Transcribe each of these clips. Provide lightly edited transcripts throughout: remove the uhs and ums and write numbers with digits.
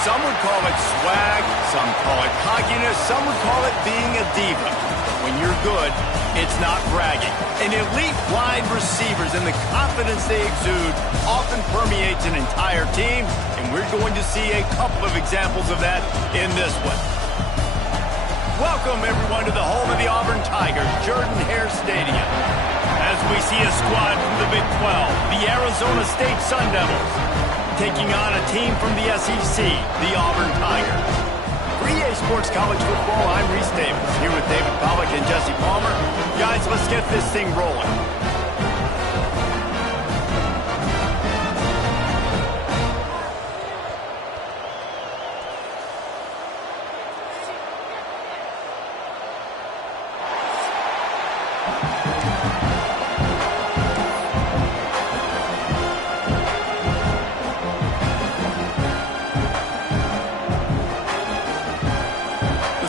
Some would call it swag, some call it cockiness, some would call it being a diva. When you're good, it's not bragging. And elite wide receivers and the confidence they exude often permeates an entire team, and we're going to see a couple of examples of that in this one. Welcome, everyone, to the home of the Auburn Tigers, Jordan-Hare Stadium. As we see a squad from the Big 12, the Arizona State Sun Devils, taking on a team from the SEC, the Auburn Tigers. For EA Sports College Football, I'm Reese Davis, here with David Pollack and Jesse Palmer. Guys, let's get this thing rolling.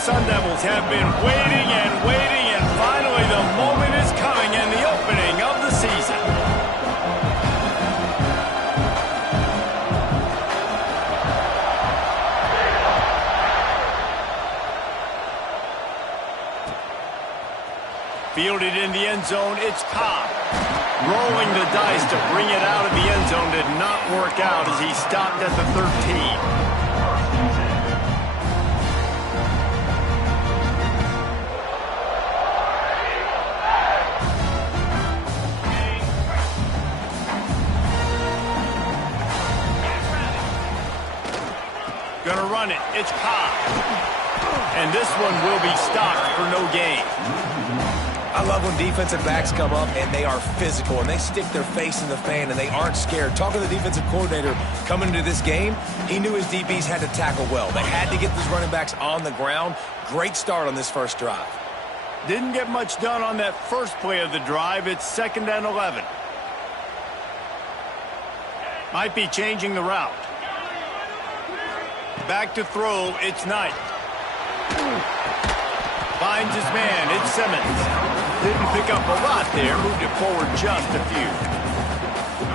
Sun Devils have been waiting and waiting, and finally the moment is coming and the opening of the season. Fielded in the end zone, it's Cobb. Rolling the dice to bring it out of the end zone did not work out as he stopped at the 13. Gonna run it. It's Cobb. And this one will be stopped for no gain. I love when defensive backs come up and they are physical and they stick their face in the fan and they aren't scared. Talking to the defensive coordinator coming into this game, he knew his DBs had to tackle well. They had to get those running backs on the ground. Great start on this first drive. Didn't get much done on that first play of the drive. It's 2nd and 11. Might be changing the route. Back to throw, it's Knight. Finds his man, it's Simmons. Didn't pick up a lot there, moved it forward just a few.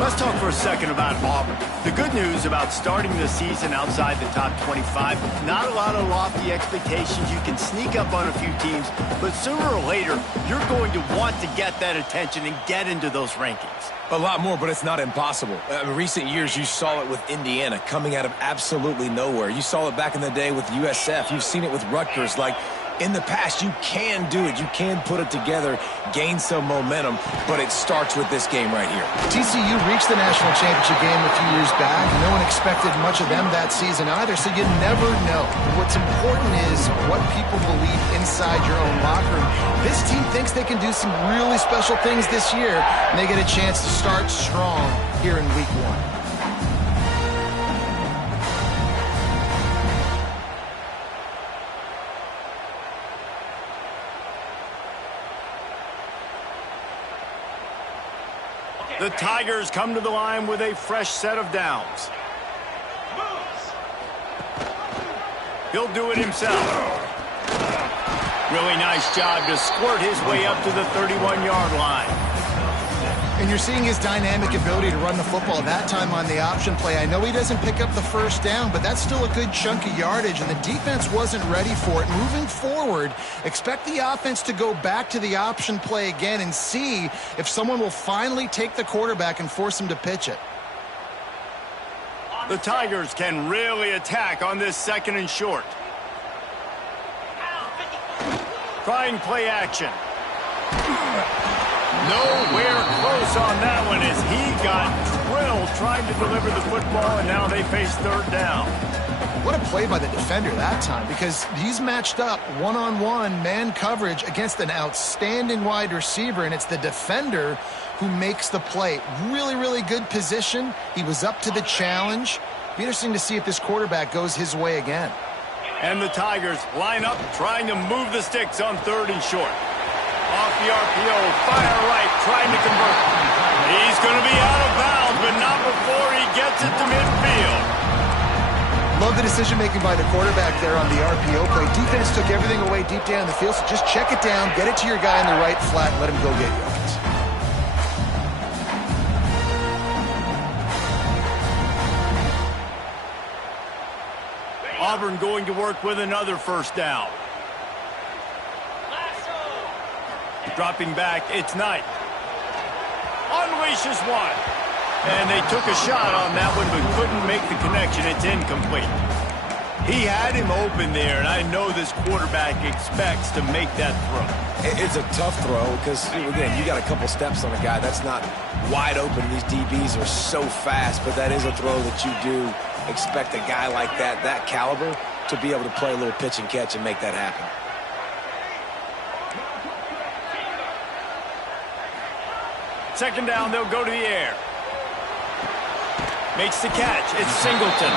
Let's talk for a second about Auburn. The good news about starting the season outside the top 25, not a lot of lofty expectations. You can sneak up on a few teams, but sooner or later, you're going to want to get that attention and get into those rankings. A lot more, but it's not impossible. In recent years, you saw it with Indiana coming out of absolutely nowhere. You saw it back in the day with USF. You've seen it with Rutgers. Like, in the past, you can do it. You can put it together, gain some momentum, but it starts with this game right here. TCU reached the national championship game a few years back. No one expected much of them that season either, so you never know. What's important is what people believe inside your own locker room. This team thinks they can do some really special things this year, and they get a chance to start strong here in week 1. The Tigers come to the line with a fresh set of downs. He'll do it himself. Really nice job to squirt his way up to the 31-yard line. And you're seeing his dynamic ability to run the football, that time on the option play. I know he doesn't pick up the first down, but that's still a good chunk of yardage, and the defense wasn't ready for it. Moving forward, expect the offense to go back to the option play again and see if someone will finally take the quarterback and force him to pitch it. The Tigers can really attack on this 2nd and short. Trying play action. Nowhere close on that one as he got drilled trying to deliver the football, and now they face 3rd down. What a play by the defender that time, because he's matched up one-on-one man coverage against an outstanding wide receiver, and it's the defender who makes the play. Really, really good position. He was up to the challenge. Be interesting to see if this quarterback goes his way again. And the Tigers line up trying to move the sticks on 3rd and short. Off the RPO, fire right, trying to convert. He's going to be out of bounds, but not before he gets it to midfield. Love the decision-making by the quarterback there on the RPO play. Defense took everything away deep down the field, so just check it down, get it to your guy in the right flat, and let him go get yards. Auburn going to work with another first down. Dropping back, it's Knight. Unleashes one. And they took a shot on that one, but couldn't make the connection. It's incomplete. He had him open there, and I know this quarterback expects to make that throw. It's a tough throw because, again, you got a couple steps on a guy. That's not wide open. These DBs are so fast, but that is a throw that you do expect a guy like that caliber, to be able to play a little pitch and catch and make that happen. Second down, they'll go to the air. Makes the catch. It's Singleton.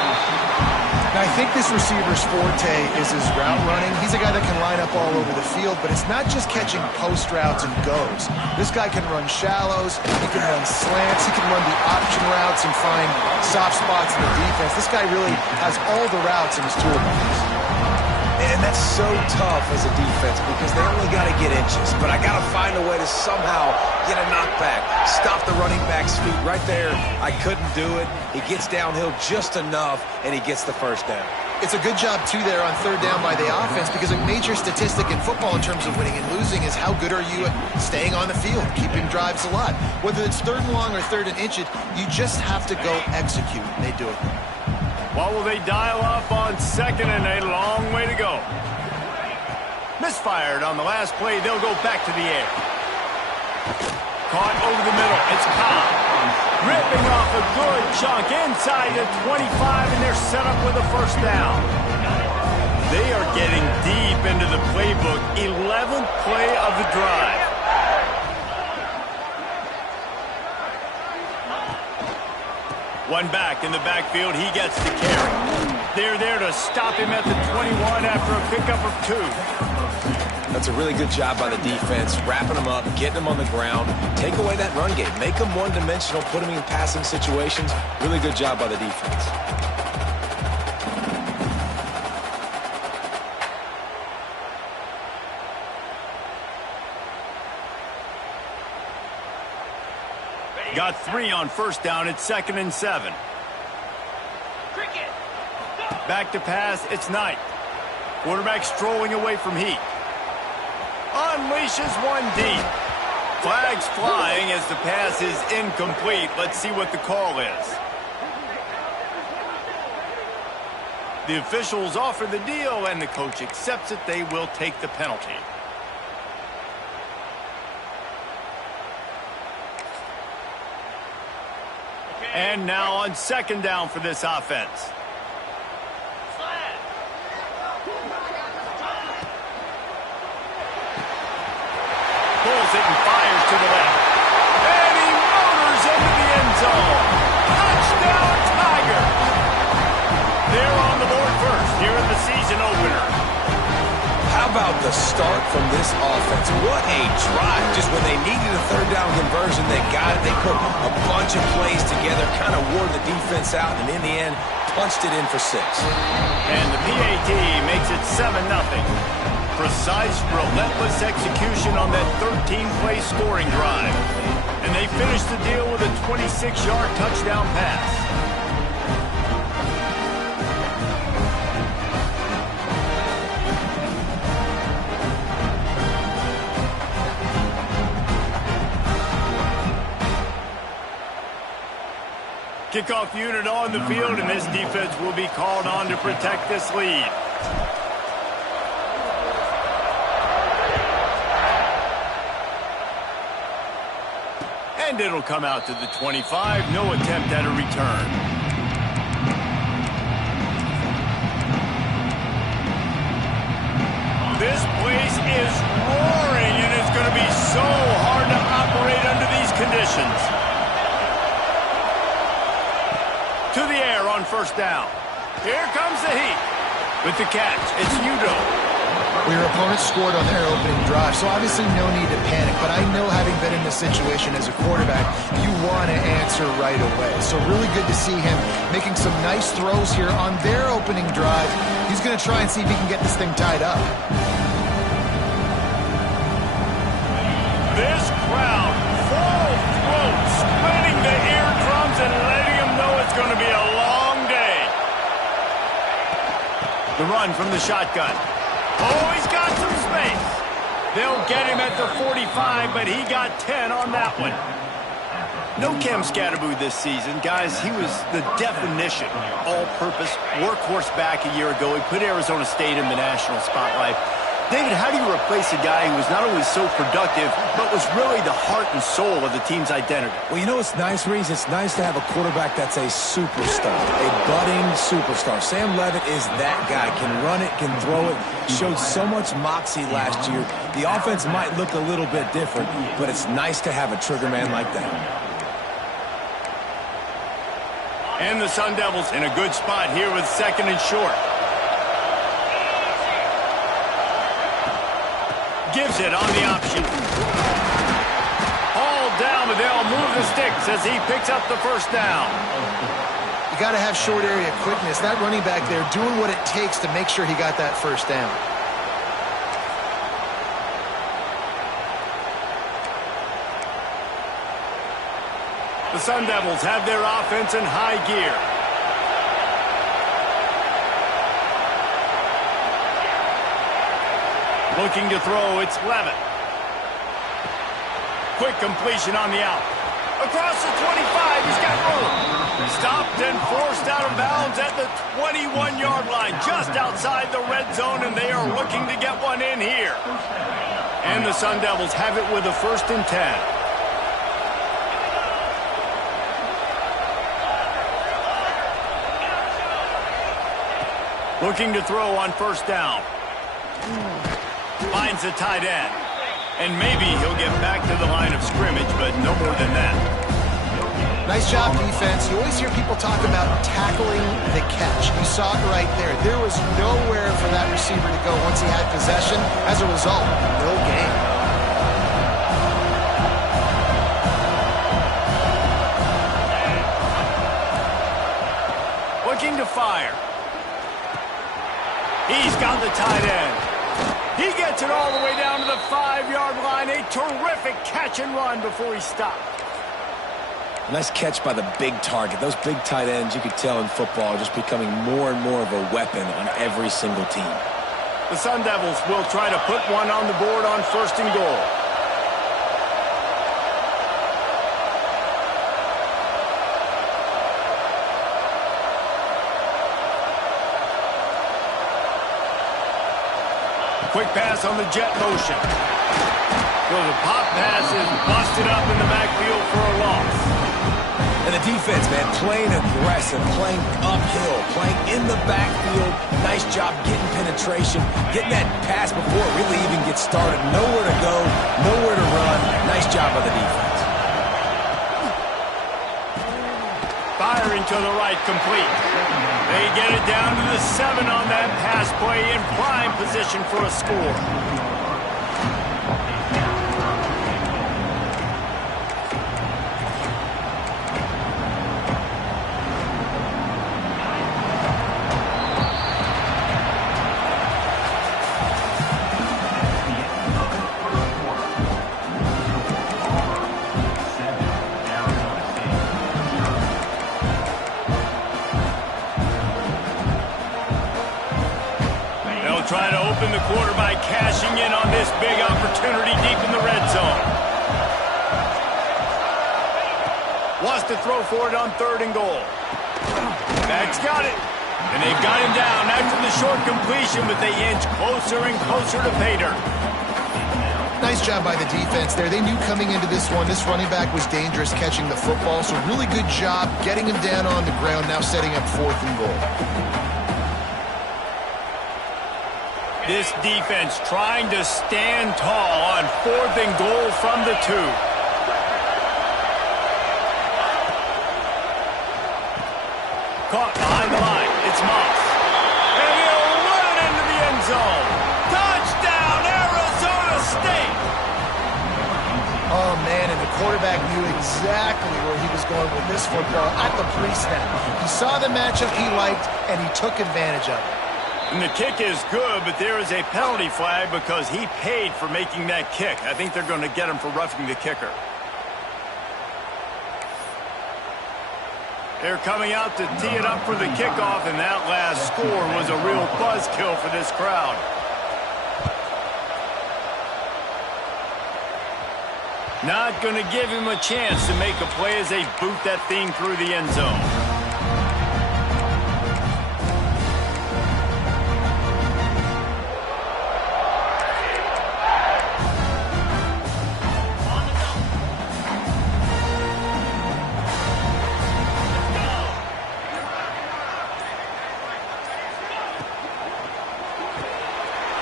Now, I think this receiver's forte is his route running. He's a guy that can line up all over the field, but it's not just catching post routes and goes. This guy can run shallows, he can run slants, he can run the option routes and find soft spots in the defense. This guy really has all the routes in his toolbox. And that's so tough as a defense because they only got to get inches. But I got to find a way to somehow get a knockback, stop the running back's feet. Right there, I couldn't do it. He gets downhill just enough, and he gets the first down. It's a good job, too, there on third down by the offense, because a major statistic in football in terms of winning and losing is how good are you at staying on the field, keeping drives alive. Whether it's third and long or third and inches, you just have to go execute, and they do it. What will they dial up on second, and a long way to go? Misfired on the last play. They'll go back to the air. Caught over the middle. It's Cobb. Ripping off a good chunk inside the 25, and they're set up with a first down. They are getting deep into the playbook. 11th play of the drive. One back in the backfield. He gets the carry. They're there to stop him at the 21 after a pickup of 2. That's a really good job by the defense, wrapping them up, getting them on the ground, take away that run game, make them one-dimensional, put them in passing situations. Really good job by the defense. Got 3 on first down. It's 2nd and 7. Back to pass. It's Knight. Quarterback strolling away from Heat. Unleashes one deep. Flags flying as the pass is incomplete. Let's see what the call is. The officials offer the deal, and the coach accepts it. They will take the penalty. And now on second down for this offense. Pulls it and fires to the left. And he motors into the end zone. Touchdown, Tiger. They're on the board first here in the season opener. How about the start from this offense? What a drive. Just when they needed a third down conversion, they got it. They put a bunch of plays together, kind of wore the defense out, and in the end, punched it in for 6. And the PAT makes it 7-0. Precise, relentless execution on that 13-play scoring drive. And they finish the deal with a 26-yard touchdown pass. Kickoff unit on the field, and this defense will be called on to protect this lead. And it'll come out to the 25. No attempt at a return. This place is roaring, and it's going to be so hard to operate under these conditions. To the air on first down. Here comes the Heat. With the catch, it's Udo. Well, your opponent scored on their opening drive, so obviously no need to panic. But I know, having been in this situation as a quarterback, you want to answer right away. So really good to see him making some nice throws here on their opening drive. He's going to try and see if he can get this thing tied up. This crowd, full throat, splitting the eardrums and letting them know it's going to be a long day. The run from the shotgun. Oh, he's got some space. They'll get him at the 45, but he got 10 on that one. No Cam Scatterboo this season. Guys, he was the definition all-purpose workhorse back a year ago. He put Arizona State in the national spotlight. David, how do you replace a guy who was not only so productive, but was really the heart and soul of the team's identity? Well, you know what's nice, Reese? It's nice to have a quarterback that's a superstar, a budding superstar. Sam Levitt is that guy. Can run it, can throw it. Showed so much moxie last year. The offense might look a little bit different, but it's nice to have a trigger man like that. And the Sun Devils in a good spot here with 2nd and short. Gives it on the option. Hauled down, but they'll move the sticks as he picks up the first down. You got to have short area quickness. That running back there doing what it takes to make sure he got that first down. The Sun Devils have their offense in high gear. Looking to throw, it's Levitt. Quick completion on the out. Across the 25, he's got room. Stopped and forced out of bounds at the 21-yard line, just outside the red zone, and they are looking to get one in here. And the Sun Devils have it with a 1st and 10. Looking to throw on 1st down. Finds the tight end. And maybe he'll get back to the line of scrimmage, but no more than that. Nice job, defense. You always hear people talk about tackling the catch. You saw it right there. There was nowhere for that receiver to go once he had possession. As a result, no gain. Looking to fire. He's got the tight end. He gets it all the way down to the 5-yard line. A terrific catch and run before he stopped. Nice catch by the big target. Those big tight ends, you could tell in football, are just becoming more and more of a weapon on every single team. The Sun Devils will try to put one on the board on 1st and goal. Quick pass on the jet motion. So the pop pass is busted up in the backfield for a loss. And the defense, man, playing aggressive, playing uphill, playing in the backfield. Nice job getting penetration, getting that pass before it really even gets started. Nowhere to go, nowhere to run. Nice job by the defense. Firing to the right, complete. They get it down to the 7 on that pass play in prime position for a score. Try to open the quarter by cashing in on this big opportunity deep in the red zone. Wants to throw for it on 3rd and goal. That's got it. And they've got him down after the short completion, but they inch closer and closer to pay dirt. Nice job by the defense there. They knew coming into this one, this running back was dangerous catching the football, so really good job getting him down on the ground, now setting up 4th and goal. This defense trying to stand tall on 4th and goal from the 2. Caught behind the line. It's Moss. And he'll run it into the end zone. Touchdown, Arizona State! Oh, man, and the quarterback knew exactly where he was going with this football at the pre-snap. He saw the matchup he liked, and he took advantage of it. And the kick is good, but there is a penalty flag because he paid for making that kick. I think they're going to get him for roughing the kicker. They're coming out to tee it up for the kickoff, and that last score was a real buzzkill for this crowd. Not going to give him a chance to make a play as they boot that thing through the end zone.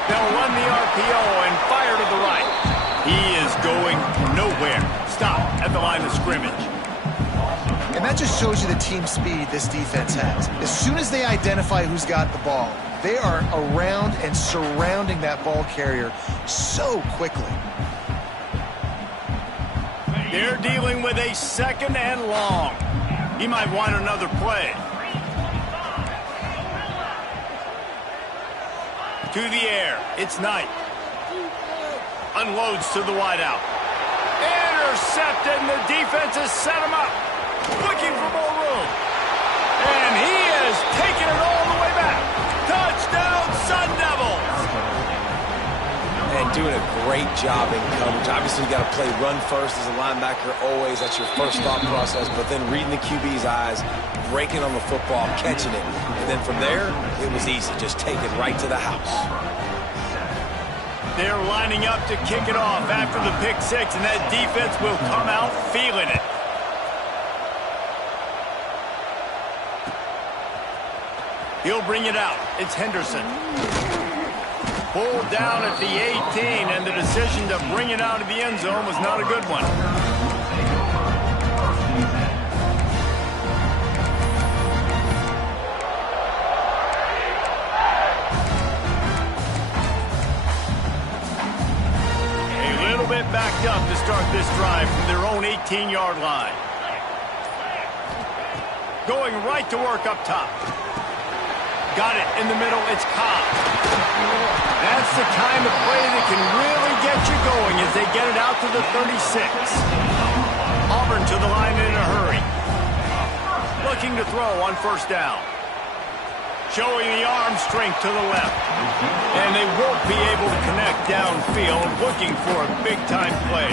They'll run the RPO and fire to the right. He is going nowhere. Stop at the line of scrimmage. And that just shows you the team speed this defense has. As soon as they identify who's got the ball, they are around and surrounding that ball carrier so quickly. They're dealing with a 2nd and long. He might want another play. To the air. It's Knight. Unloads to the wideout. Intercepted, and the defense has set him up. Looking for more room. And he is taking it all the way back. Touchdown, Sun Devils. And doing a great job in coverage. Obviously, you got to play run first as a linebacker always. That's your first thought process. But then reading the QB's eyes, breaking on the football, catching it. And then from there, it was easy. Just take it right to the house. They're lining up to kick it off after the pick six, and that defense will come out feeling it. He'll bring it out. It's Henderson. Pulled down at the 18, and the decision to bring it out of the end zone was not a good one. Backed up to start this drive from their own 18-yard line. Going right to work up top. Got it in the middle. It's Cobb. That's the kind of play that can really get you going as they get it out to the 36. Auburn to the line in a hurry. Looking to throw on 1st down. Showing the arm strength to the left. And they won't be able to connect downfield, looking for a big-time play.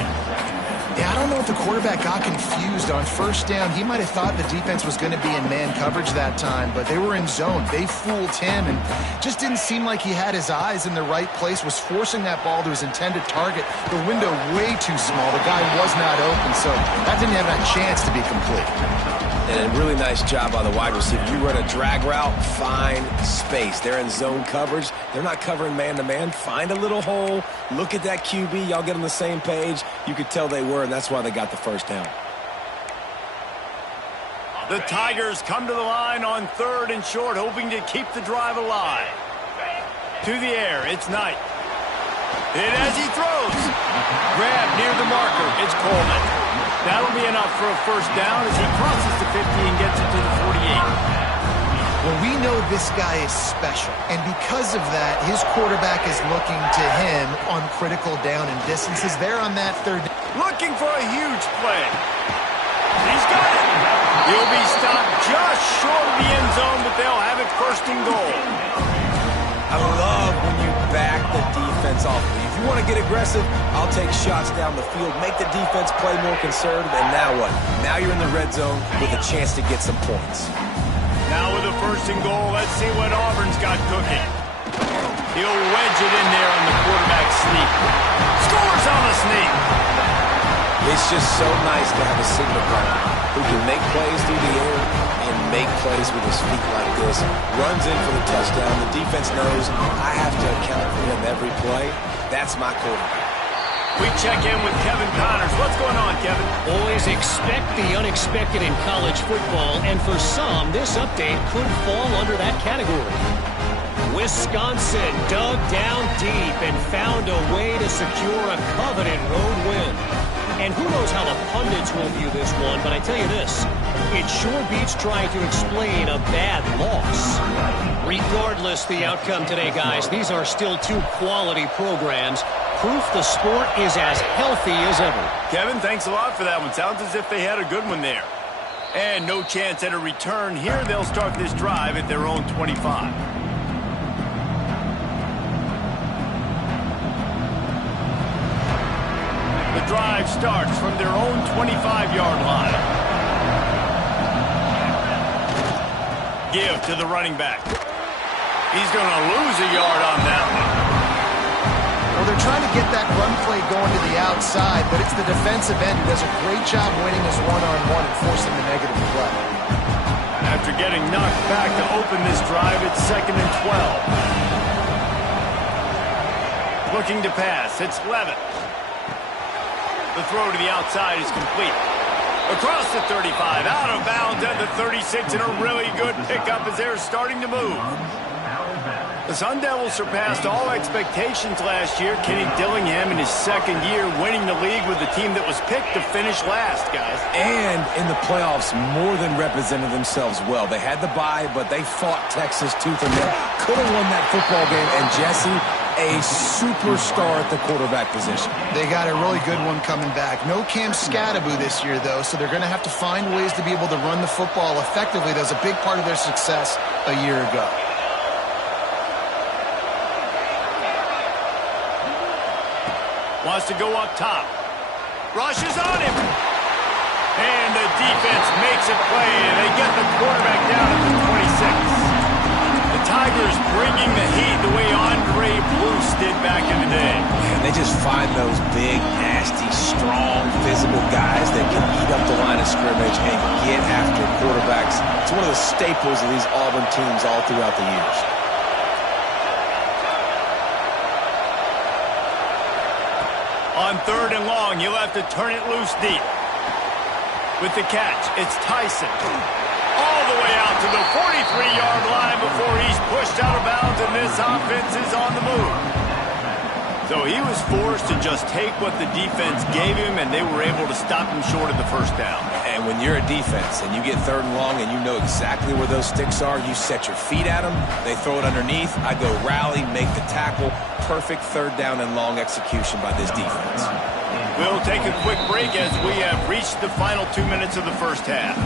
Yeah, I don't know if the quarterback got confused on 1st down. He might have thought the defense was going to be in man coverage that time, but they were in zone. They fooled him and just didn't seem like he had his eyes in the right place, was forcing that ball to his intended target. The window way too small. The guy was not open, so that didn't have that chance to be complete. And a really nice job by the wide receiver. You run a drag route, find space. They're in zone coverage. They're not covering man-to-man. Find a little hole. Look at that QB. Y'all get on the same page. You could tell they were, and that's why they got the 1st down. The Tigers come to the line on 3rd and short, hoping to keep the drive alive. To the air, it's Knight. And as he throws, grab near the marker, it's Coleman. That'll be enough for a 1st down as he crosses the 50 and gets it to the 48. Well, we know this guy is special, and because of that, his quarterback is looking to him on critical down and distances. There on that 3rd. Looking for a huge play. He's got it. He'll be stopped just short of the end zone, but they'll have it 1st and goal. I love when you back the defense off. If you want to get aggressive, I'll take shots down the field, make the defense play more conservative, and now what? Now you're in the red zone with a chance to get some points. Now with a 1st and goal, let's see what Auburn's got cooking. He'll wedge it in there on the quarterback sneak. Scores on the sneak. It's just so nice to have a signal player who can make plays through the air and make plays with his feet like this. Runs in for the touchdown. The defense knows I have to account for him every play. That's my quarterback. We check in with Kevin Connors. What's going on, Kevin? Always expect the unexpected in college football, and for some, this update could fall under that category. Wisconsin dug down deep and found a way to secure a coveted road win. And who knows how the pundits will view this one, but I tell you this, it sure beats trying to explain a bad loss. Regardless the outcome today, guys, these are still 2 quality programs. Proof the sport is as healthy as ever. Kevin, thanks a lot for that one. Sounds as if they had a good one there. And no chance at a return here. They'll start this drive at their own 25. The drive starts from their own 25-yard line. Give to the running back. He's going to lose a yard on that one. Well, they're trying to get that run play going to the outside, but it's the defensive end who does a great job winning his one-on-one and forcing the negative play. After getting knocked back to open this drive, it's 2nd and 12. Looking to pass. It's Levitt. The throw to the outside is complete. Across the 35, out of bounds at the 36, and a really good pickup as they're starting to move. The Sun Devils surpassed all expectations last year. Kenny Dillingham in his second year winning the league with the team that was picked to finish last, guys. And in the playoffs, more than represented themselves well. They had the bye, but they fought Texas tooth and nail. Could have won that football game, and Jesse, a superstar at the quarterback position. They got a really good one coming back. No Cam Scattaboo this year, though, so they're going to have to find ways to be able to run the football effectively. That was a big part of their success a year ago. Wants to go up top. Rushes on him. And the defense makes a play, and they get the quarterback down at the 26. The Tigers bringing the heat the way Andre Bruce did back in the day. And they just find those big, nasty, strong, physical guys that can eat up the line of scrimmage and get after quarterbacks. It's one of the staples of these Auburn teams all throughout the years. On 3rd and long, you'll have to turn it loose deep. With the catch, it's Tyson. All the way out to the 43-yard line before he's pushed out of bounds, and this offense is on the move. So he was forced to just take what the defense gave him, and they were able to stop him short of the first down. And when you're a defense and you get 3rd and long and you know exactly where those sticks are, you set your feet at them, they throw it underneath, I go rally, make the tackle. Perfect 3rd down and long execution by this defense. We'll take a quick break as we have reached the final 2 minutes of the first half.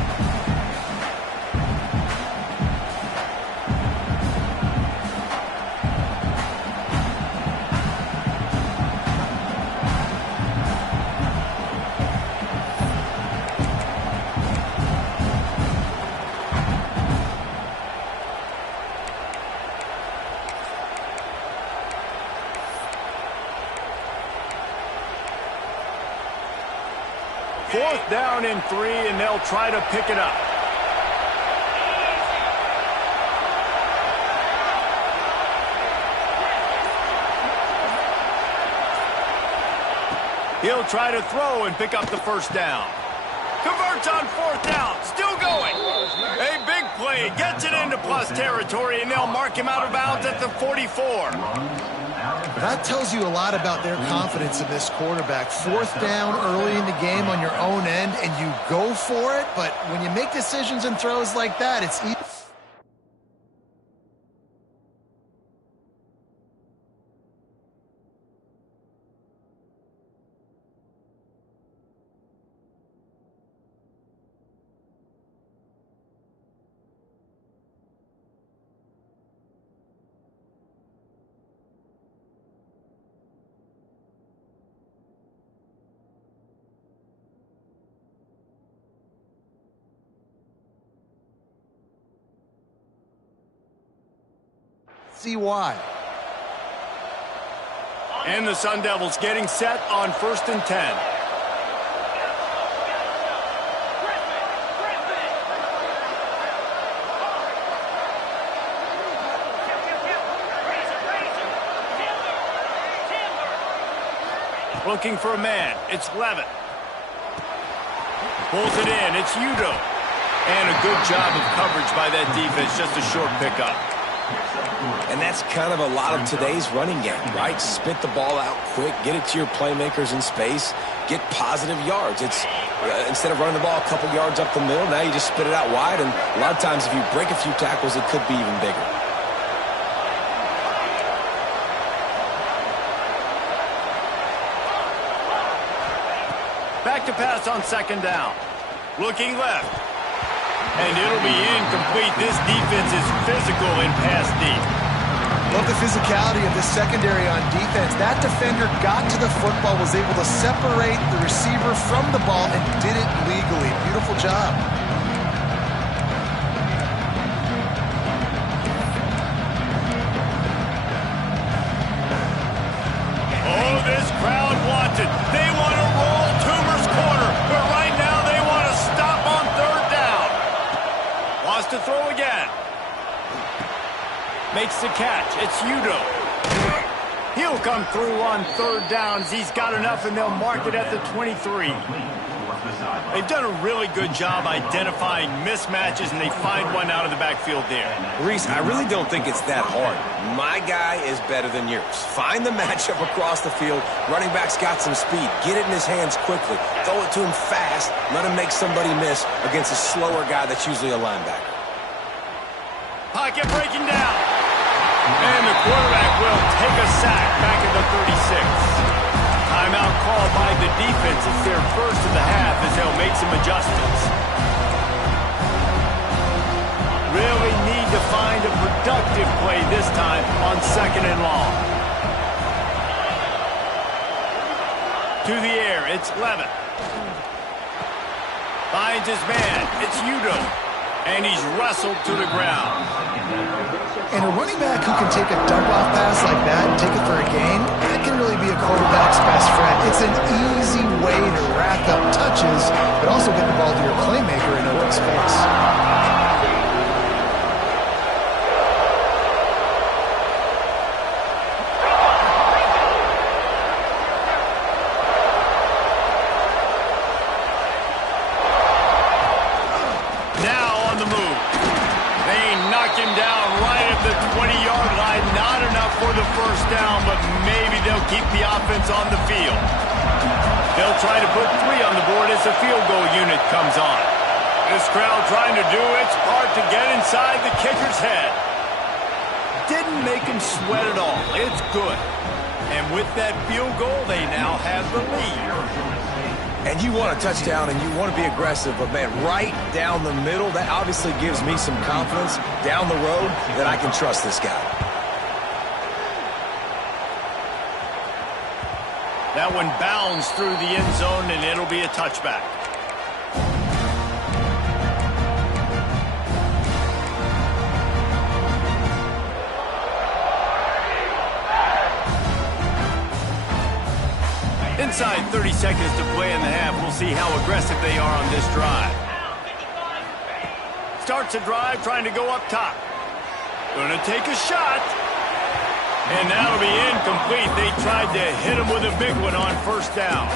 Fourth down and 3, and they'll try to pick it up. He'll try to throw and pick up the first down. Converts on 4th down. Still going. A big play. Gets it into plus territory, and they'll mark him out of bounds at the 44. That tells you a lot about their confidence in this quarterback. 4th down early in the game on your own end, and you go for it, but when you make decisions and throws like that, it's easy. See why. And the Sun Devils getting set on 1st and 10. Looking for a man. It's Levitt. Pulls it in. It's Udo. And a good job of coverage by that defense. Just a short pickup. And that's kind of a lot of today's running game, right? Spit the ball out quick, get it to your playmakers in space, get positive yards. It's instead of running the ball a couple yards up the middle, now you just spit it out wide, and a lot of times if you break a few tackles, it could be even bigger. Back to pass on 2nd down. Looking left. And it'll be incomplete. This defense is physical and pass deep. Love the physicality of the secondary on defense. That defender got to the football, was able to separate the receiver from the ball, and did it legally. Beautiful job. Oh, this crowd wants it. They want to roll Toomer's corner, but right now they want to stop on third down. Wants to throw again. Makes the catch. It's Udo. He'll come through on third downs. He's got enough, and they'll mark it at the 23. They've done a really good job identifying mismatches, and they find one out of the backfield there. Reese, I really don't think it's that hard. My guy is better than yours. Find the matchup across the field. Running back's got some speed. Get it in his hands quickly. Throw it to him fast. Let him make somebody miss against a slower guy that's usually a linebacker. Pocket breaking down. And the quarterback will take a sack back at the 36. Timeout called by the defense. It's their first of the half as they'll make some adjustments. Really need to find a productive play this time on second and long. To the air, it's Levin. Finds his man, it's Udo. And he's wrestled to the ground. And a running back who can take a dump-off pass like that and take it for a gain, that can really be a quarterback's best friend. It's an easy way to rack up touches, but also get the ball to your playmaker in open space. Keep the offense on the field. They'll try to put 3 on the board as the field goal unit comes on. This crowd trying to do its part to get inside the kicker's head. Didn't make him sweat at all. It's good. And with that field goal, they now have the lead. And you want a touchdown and you want to be aggressive, but man, right down the middle, that obviously gives me some confidence down the road that I can trust this guy. That one bounds through the end zone, and it'll be a touchback. Inside 30 seconds to play in the half. We'll see how aggressive they are on this drive. Starts a drive trying to go up top. Gonna take a shot. And that'll be incomplete. They tried to hit him with a big one on first down.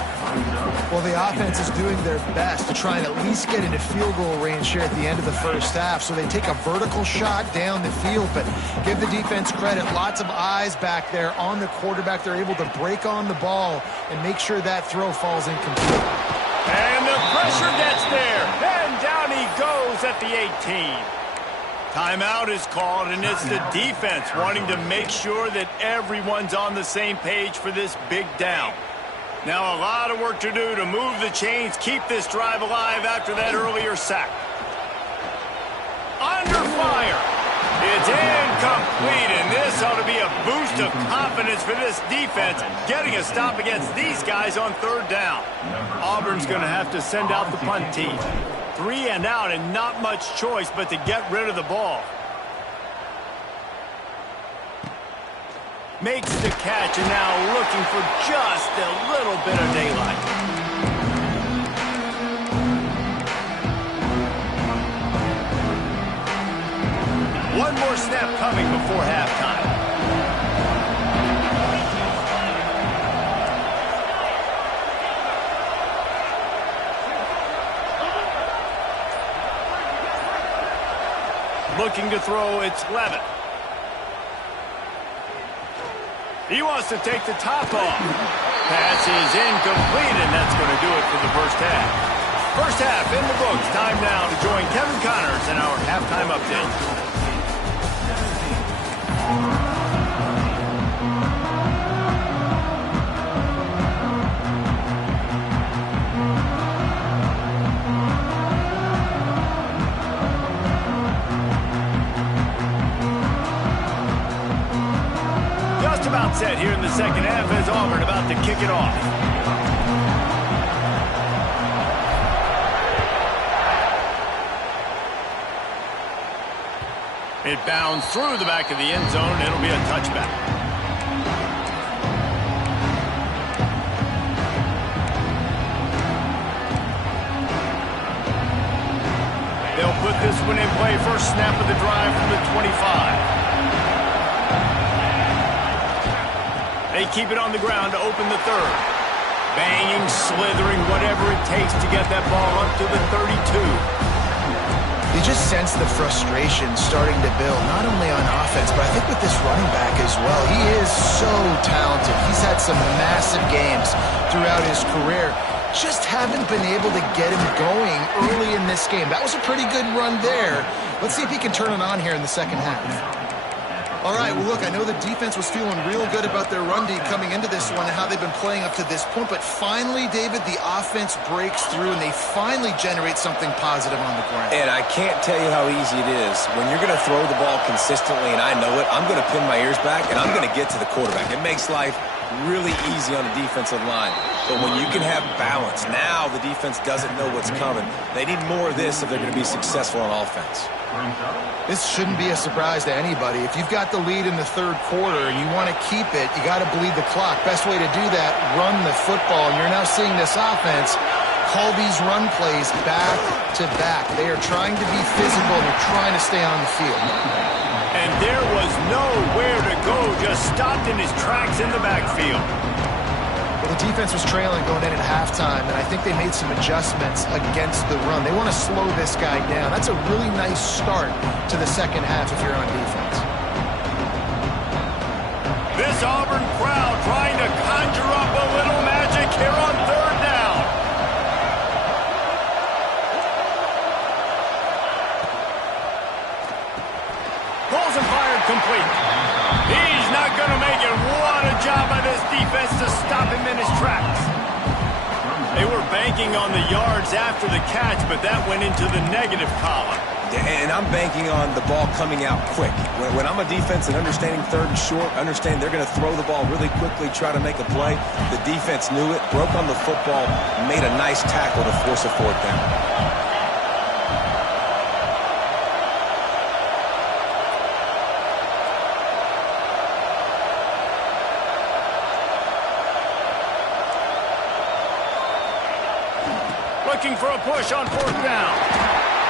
Well, the offense is doing their best to try and at least get into field goal range here at the end of the first half. So they take a vertical shot down the field, but give the defense credit. Lots of eyes back there on the quarterback. They're able to break on the ball and make sure that throw falls incomplete. And the pressure gets there. And down he goes at the 18. Timeout is called, and it's the defense wanting to make sure that everyone's on the same page for this big down. Now a lot of work to do to move the chains, keep this drive alive after that earlier sack. Under fire. It's incomplete, and this ought to be a boost of confidence for this defense, getting a stop against these guys on third down. Auburn's going to have to send out the punt team. 3 and out, and not much choice but to get rid of the ball. Makes the catch, and now looking for just a little bit of daylight. One more snap coming before halftime. Looking to throw, it's Levin. He wants to take the top off. Pass is incomplete, and that's going to do it for the first half. First half in the books. Time now to join Kevin Connors in our halftime update. timeout set here in the second half as Auburn about to kick it off. It bounds through the back of the end zone. It'll be a touchback. They'll put this one in play. First snap of the drive from the 25. They keep it on the ground to open the third. Banging, slithering, whatever it takes to get that ball up to the 32. You just sense the frustration starting to build, not only on offense, but I think with this running back as well. He is so talented. He's had some massive games throughout his career. Just haven't been able to get him going early in this game. That was a pretty good run there. Let's see if he can turn it on here in the second half. All right, well, look, I know the defense was feeling real good about their run D coming into this one and how they've been playing up to this point, but finally, David, the offense breaks through and they finally generate something positive on the ground. And I can't tell you how easy it is. When you're going to throw the ball consistently, and I know it, I'm going to pin my ears back and I'm going to get to the quarterback. It makes life really easy on the defensive line. But when you can have balance, now the defense doesn't know what's coming. They need more of this if they're going to be successful on offense. This shouldn't be a surprise to anybody. If you've got the lead in the third quarter and you want to keep it, you got to bleed the clock. Best way to do that, run the football. And you're now seeing this offense call these run plays back to back. They are trying to be physical and they're trying to stay on the field. And there was nowhere to go, just stopped in his tracks in the backfield. Well, the defense was trailing going in at halftime, and I think they made some adjustments against the run. They want to slow this guy down. That's a really nice start to the second half if you're on defense. This Auburn crowd trying to conjure up a little magic here on third down. Balls and fired complete. He's not going to make it. What a job by this defense to stop him in his tracks. They were banking on the yards after the catch, but that went into the negative column. And I'm banking on the ball coming out quick. When I'm a defense and understanding third and short, understand they're going to throw the ball really quickly, try to make a play. The defense knew it, broke on the football, made a nice tackle to force a fourth down. Looking for a push on fourth down.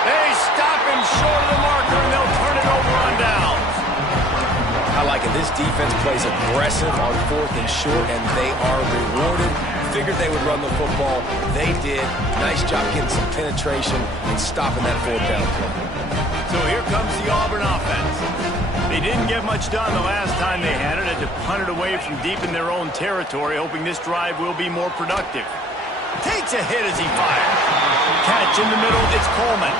They stop him short of the marker, and they'll turn it over on downs. I like it. This defense plays aggressive on fourth and short, and they are rewarded. Figured they would run the football. They did. Nice job getting some penetration and stopping that fourth down play. So here comes the Auburn offense. They didn't get much done the last time they had it. Had to punt it away from deep in their own territory, hoping this drive will be more productive. Takes a hit as he fires. Catch in the middle, it's Coleman.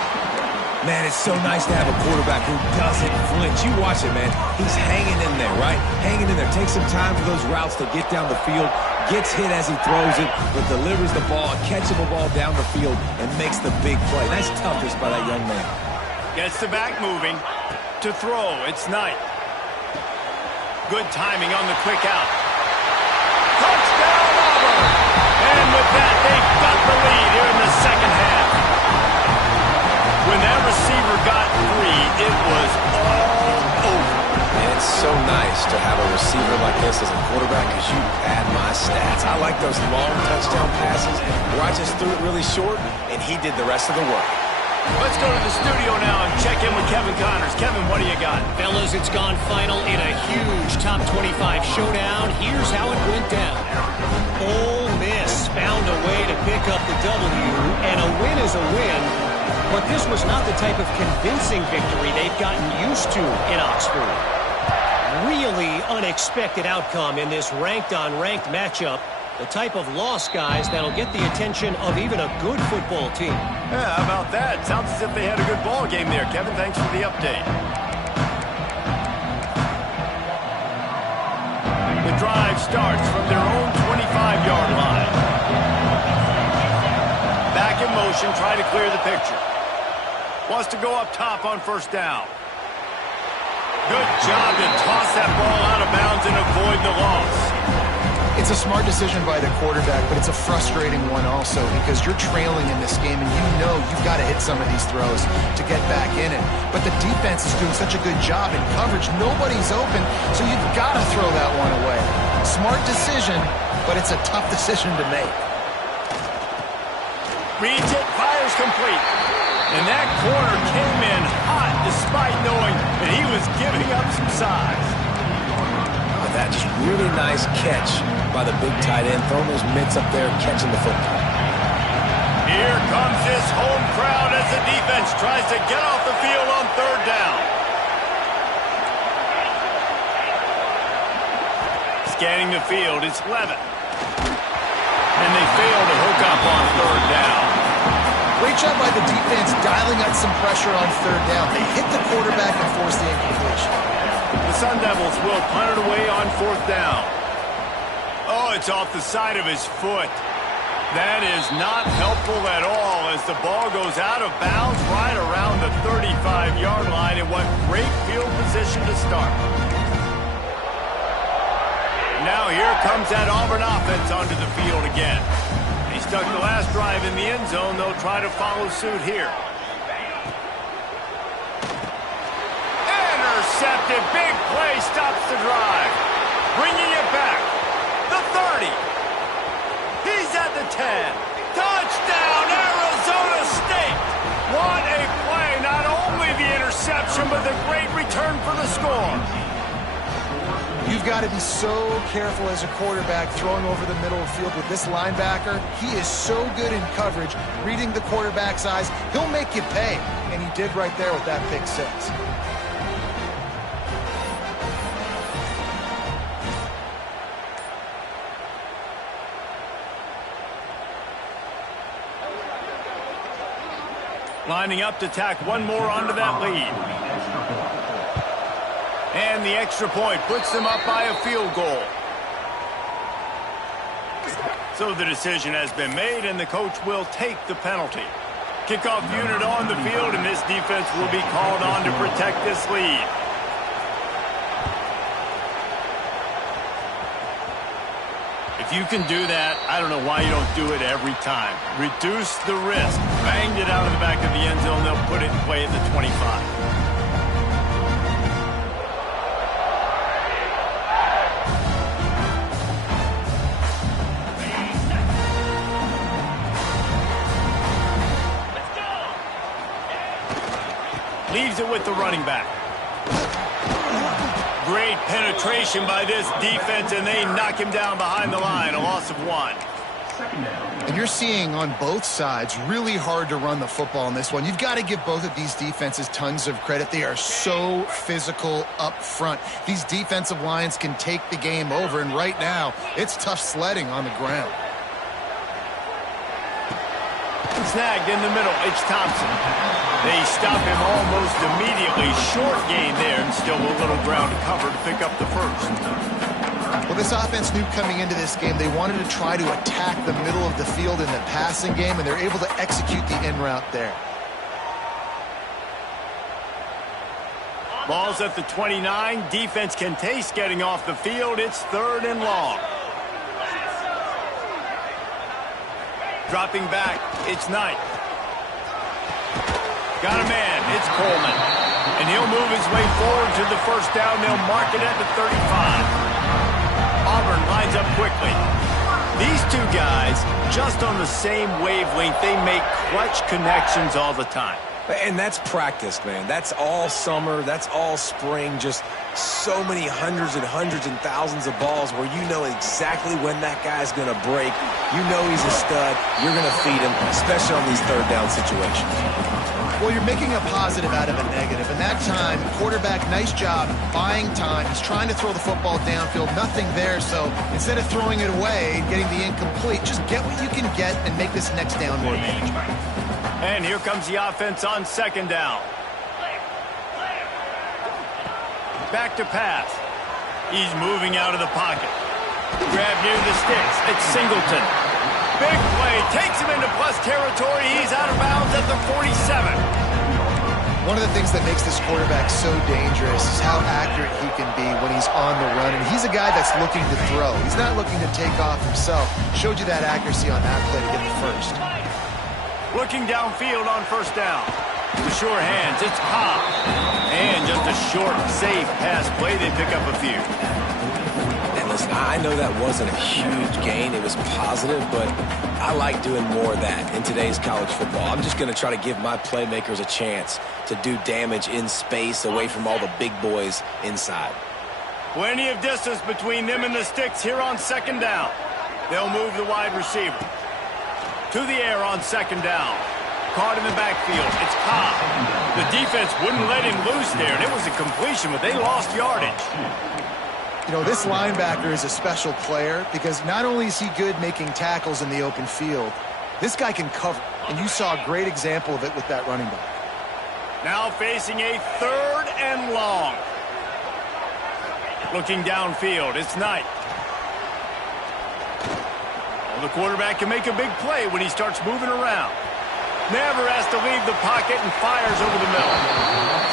Man, it's so nice to have a quarterback who doesn't flinch. You watch it, man. He's hanging in there, right? Hanging in there. Takes some time for those routes to get down the field. Gets hit as he throws it, but delivers the ball, a catchable ball down the field, and makes the big play. Nice toughness by that young man. Gets the back moving. To throw, it's Knight. Good timing on the quick out. Touchdown, Auburn! And with that, they've got the lead here in the second half. When that receiver got free, it was all over. And it's so nice to have a receiver like this as a quarterback because you pad my stats. I like those long touchdown passes where I just threw it really short and he did the rest of the work. Let's go to the studio now and check in with Kevin Connors. Kevin, what do you got? Fellas, it's gone final in a huge top 25 showdown. Here's how it went down. Ole Miss found a way to pick up the W, and a win is a win. But this was not the type of convincing victory they've gotten used to in Oxford. Really unexpected outcome in this ranked-on-ranked matchup. The type of loss, guys, that'll get the attention of even a good football team. Yeah, how about that? Sounds as if they had a good ball game there. Kevin, thanks for the update. The drive starts from their own 25-yard line. Back in motion, try to clear the picture. Wants to go up top on first down. Good job to toss that ball out of bounds and avoid the loss. It's a smart decision by the quarterback, but it's a frustrating one also because you're trailing in this game and you know you've got to hit some of these throws to get back in it. But the defense is doing such a good job in coverage. Nobody's open, so you've got to throw that one away. Smart decision, but it's a tough decision to make. Reads it, fires complete. And that corner came in hot despite knowing that he was giving up some size. That just really nice catch by the big tight end, throwing those mitts up there, catching the football. Here comes this home crowd as the defense tries to get off the field on third down. Scanning the field, it's Levitt. And they fail to hook up on third down. Great job by the defense dialing out some pressure on third down. They hit the quarterback and forced the incompletion. The Sun Devils will punt it away on fourth down. Oh, it's off the side of his foot. That is not helpful at all as the ball goes out of bounds right around the 35-yard line. And what great field position to start. Now here comes that Auburn offense onto the field again. He stuck the last drive in the end zone. They'll try to follow suit here. Intercepted. Big play stops the drive. Bringing it back. The 30. He's at the 10. Touchdown, Arizona State. What a play. Not only the interception, but the great return for the score. You've got to be so careful as a quarterback throwing over the middle of the field with this linebacker. He is so good in coverage, reading the quarterback's eyes. He'll make you pay, and he did right there with that pick six. Lining up to tack one more onto that lead. And the extra point puts them up by a field goal. So the decision has been made, and the coach will take the penalty. Kickoff unit on the field, and this defense will be called on to protect this lead. If you can do that, I don't know why you don't do it every time. Reduce the risk. Banged it out of the back of the end zone. They'll put it in play at the 25. Leaves it with the running back. Great penetration by this defense, and they knock him down behind the line. A loss of 1. And you're seeing on both sides really hard to run the football in this one. You've got to give both of these defenses tons of credit. They are so physical up front. These defensive lines can take the game over, and right now it's tough sledding on the ground. Snagged in the middle. It's Thompson. They stop him almost immediately. Short gain there, and still a little ground to cover to pick up the first. Well, this offense knew coming into this game they wanted to try to attack the middle of the field in the passing game, and they're able to execute the in route there. Ball's at the 29. Defense can taste getting off the field. It's 3rd and long. Dropping back, it's Knight. Got a man, it's Coleman. And he'll move his way forward to the first down. They'll mark it at the 35. Auburn lines up quickly. These two guys, just on the same wavelength, they make clutch connections all the time. And that's practice, man. That's all summer. That's all spring. Just so many hundreds and thousands of balls where you know exactly when that guy's going to break. You know he's a stud. You're going to feed him, especially on these third down situations. Well, you're making a positive out of a negative. And that time, quarterback, nice job buying time. He's trying to throw the football downfield. Nothing there. So instead of throwing it away and getting the incomplete, just get what you can get and make this next down more manageable. And here comes the offense on 2nd down. Back to pass. He's moving out of the pocket. Grab near the sticks. It's Singleton. Big play. Takes him into plus territory. He's out of bounds at the 47. One of the things that makes this quarterback so dangerous is how accurate he can be when he's on the run. And he's a guy that's looking to throw. He's not looking to take off himself. Showed you that accuracy on that play to get the first. Looking downfield on first down. With sure hands, it's Cobb. And just a short, safe pass play. They pick up a few. And listen, I know that wasn't a huge gain. It was positive, but I like doing more of that in today's college football. I'm just going to try to give my playmakers a chance to do damage in space away from all the big boys inside. Plenty of distance between them and the sticks here on second down. They'll move the wide receiver. To the air on second down. Caught in the backfield. It's Cobb. The defense wouldn't let him loose there, and it was a completion, but they lost yardage. You know, this linebacker is a special player because not only is he good making tackles in the open field, this guy can cover, and you saw a great example of it with that running back. Now facing a 3rd and long. Looking downfield, it's Knight. Well, the quarterback can make a big play when he starts moving around. Never has to leave the pocket and fires over the middle.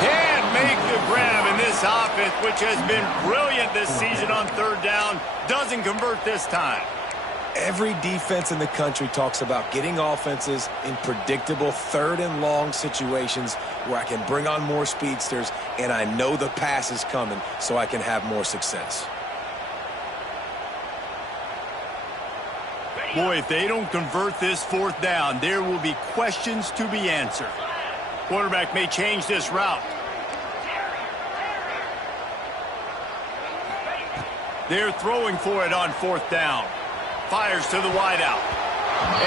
Can't make the grab in this offense, which has been brilliant this season on 3rd down. Doesn't convert this time. Every defense in the country talks about getting offenses in predictable 3rd and long situations where I can bring on more speedsters and I know the pass is coming so I can have more success. Boy, if they don't convert this 4th down, there will be questions to be answered. Quarterback may change this route. They're throwing for it on 4th down. Fires to the wideout.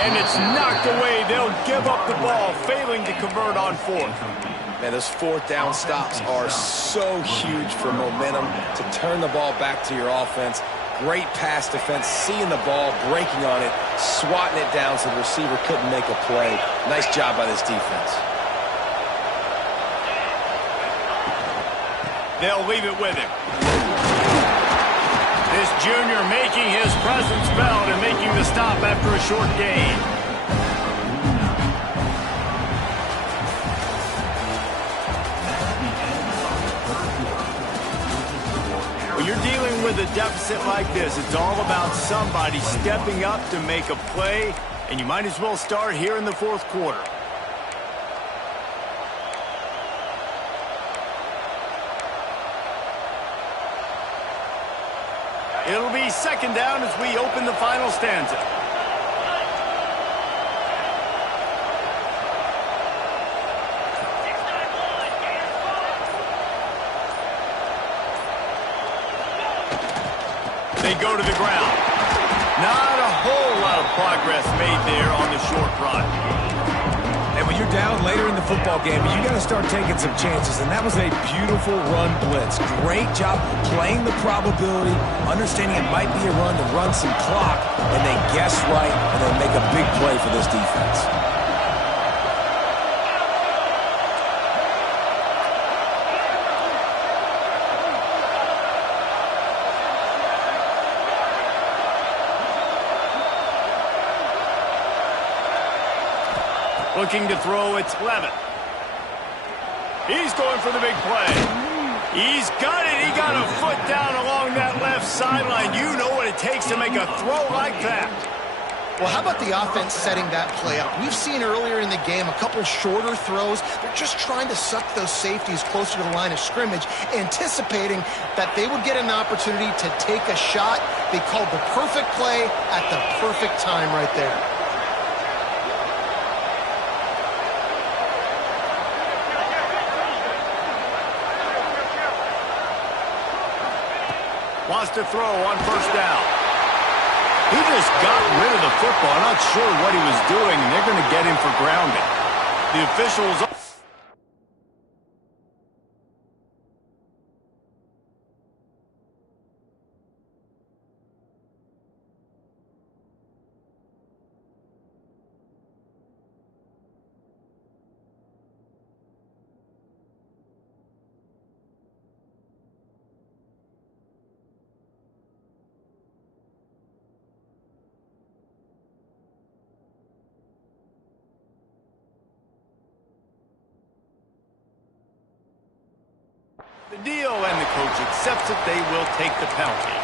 And it's knocked away. They'll give up the ball, failing to convert on 4th. Man, those 4th down stops are so huge for momentum to turn the ball back to your offense. Great pass defense, seeing the ball, breaking on it, swatting it down so the receiver couldn't make a play. Nice job by this defense. They'll leave it with him. This junior making his presence felt and making the stop after a short gain. When you're dealing with a deficit like this, it's all about somebody stepping up to make a play, and you might as well start here in the 4th quarter. It'll be 2nd down as we open the final stanza. They go to the ground. Not a whole lot of progress made there on the short run. And when you're down later in the football game, you got to start taking some chances, and that was a beautiful run blitz. Great job playing the probability, understanding it might be a run to run some clock, and they guess right, and they make a big play for this defense. Looking to throw, it's Levitt. He's going for the big play. He's got it. He got a foot down along that left sideline. You know what it takes to make a throw like that. Well, how about the offense setting that play up? We've seen earlier in the game a couple shorter throws. They're just trying to suck those safeties closer to the line of scrimmage, anticipating that they would get an opportunity to take a shot. They called the perfect play at the perfect time right there. Wants to throw on 1st down. He just got rid of the football. Not sure what he was doing, and they're going to get him for grounding. The officials... the deal, and the coach accepts that they will take the penalty.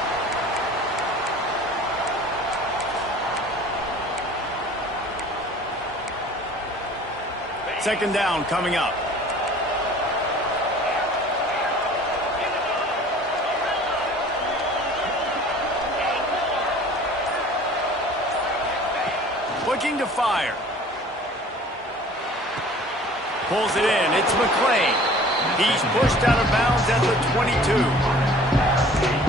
Second down coming up. Looking to fire. Pulls it in. It's McClain. He's pushed out of bounds at the 22.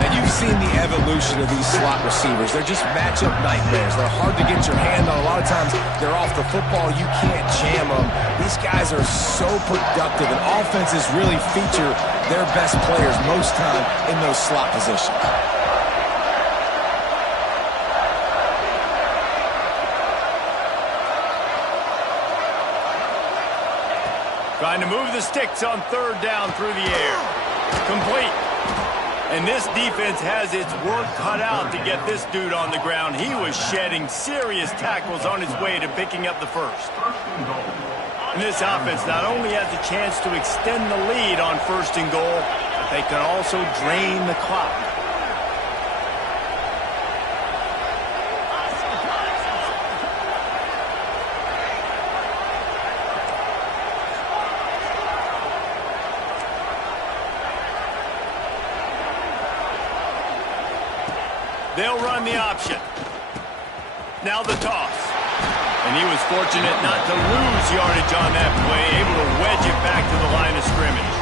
And you've seen the evolution of these slot receivers. They're just matchup nightmares. They're hard to get your hand on. A lot of times they're off the football. You can't jam them. These guys are so productive, and offenses really feature their best players most time in those slot positions. Trying to move the sticks on third down through the air. Complete. And this defense has its work cut out to get this dude on the ground. He was shedding serious tackles on his way to picking up the first. And this offense not only has a chance to extend the lead on first and goal, but they can also drain the clock. They'll run the option. Now the toss. And he was fortunate not to lose yardage on that play, able to wedge it back to the line of scrimmage.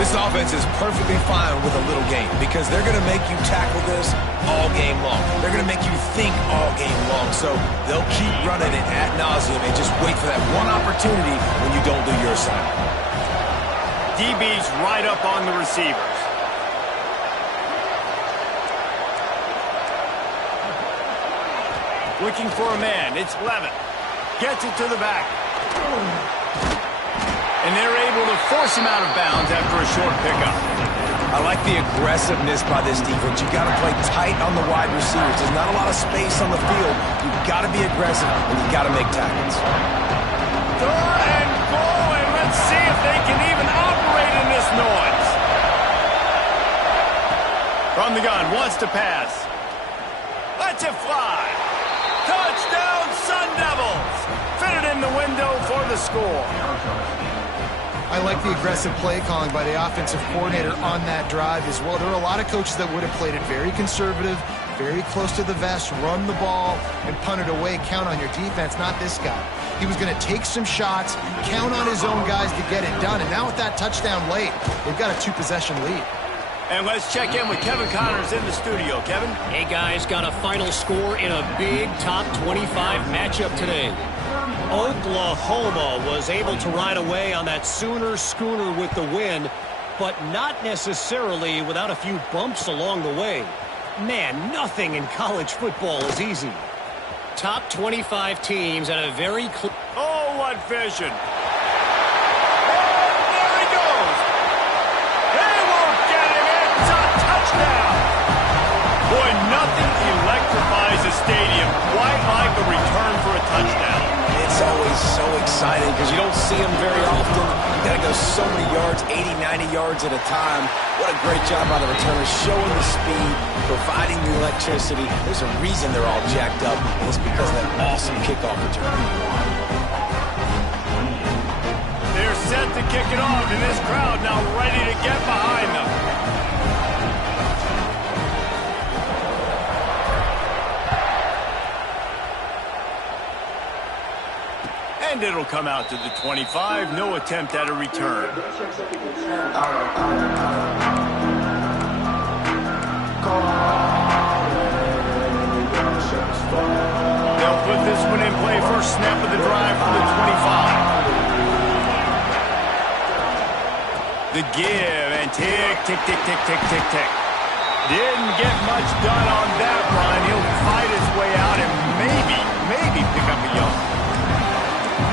This offense is perfectly fine with a little game because they're going to make you tackle this all game long. They're going to make you think all game long. So they'll keep running it ad nauseum and just wait for that one opportunity when you don't do your assignment. DB's right up on the receivers. Looking for a man. It's Levin. Gets it to the back. And they're able to force him out of bounds after a short pickup. I like the aggressiveness by this defense. You've got to play tight on the wide receivers. There's not a lot of space on the field. You've got to be aggressive, and you've got to make tackles. Third and goal, and let's see if they can even operate in this noise. From the gun, wants to pass. Lets it fly. Touchdown, Sun Devils! Fitted in the window for the score. I like the aggressive play calling by the offensive coordinator on that drive as well. There are a lot of coaches that would have played it very conservative, very close to the vest, run the ball, and punt it away, count on your defense. Not this guy. He was going to take some shots, count on his own guys to get it done, and now with that touchdown late, they've got a two-possession lead. And let's check in with Kevin Connors in the studio. Kevin? Hey, guys, got a final score in a big top 25 matchup today. Oklahoma was able to ride away on that Sooner schooner with the win, but not necessarily without a few bumps along the way. Man, nothing in college football is easy. Top 25 teams at a very clear... Oh, what vision. Boy, nothing electrifies a stadium quite like a return for a touchdown. It's always so exciting because you don't see them very often. You got to go so many yards, 80, 90 yards at a time. What a great job by the returners, showing the speed, providing the electricity. There's a reason they're all jacked up, and it's because of that awesome kickoff return. They're set to kick it off, and this crowd now ready to get behind them. And it'll come out to the 25. No attempt at a return. They'll put this one in play. First snap of the drive from the 25. The give and tick, tick, tick, tick, tick, tick, tick. Didn't get much done on that run. He'll fight his way out and maybe pick up a yard.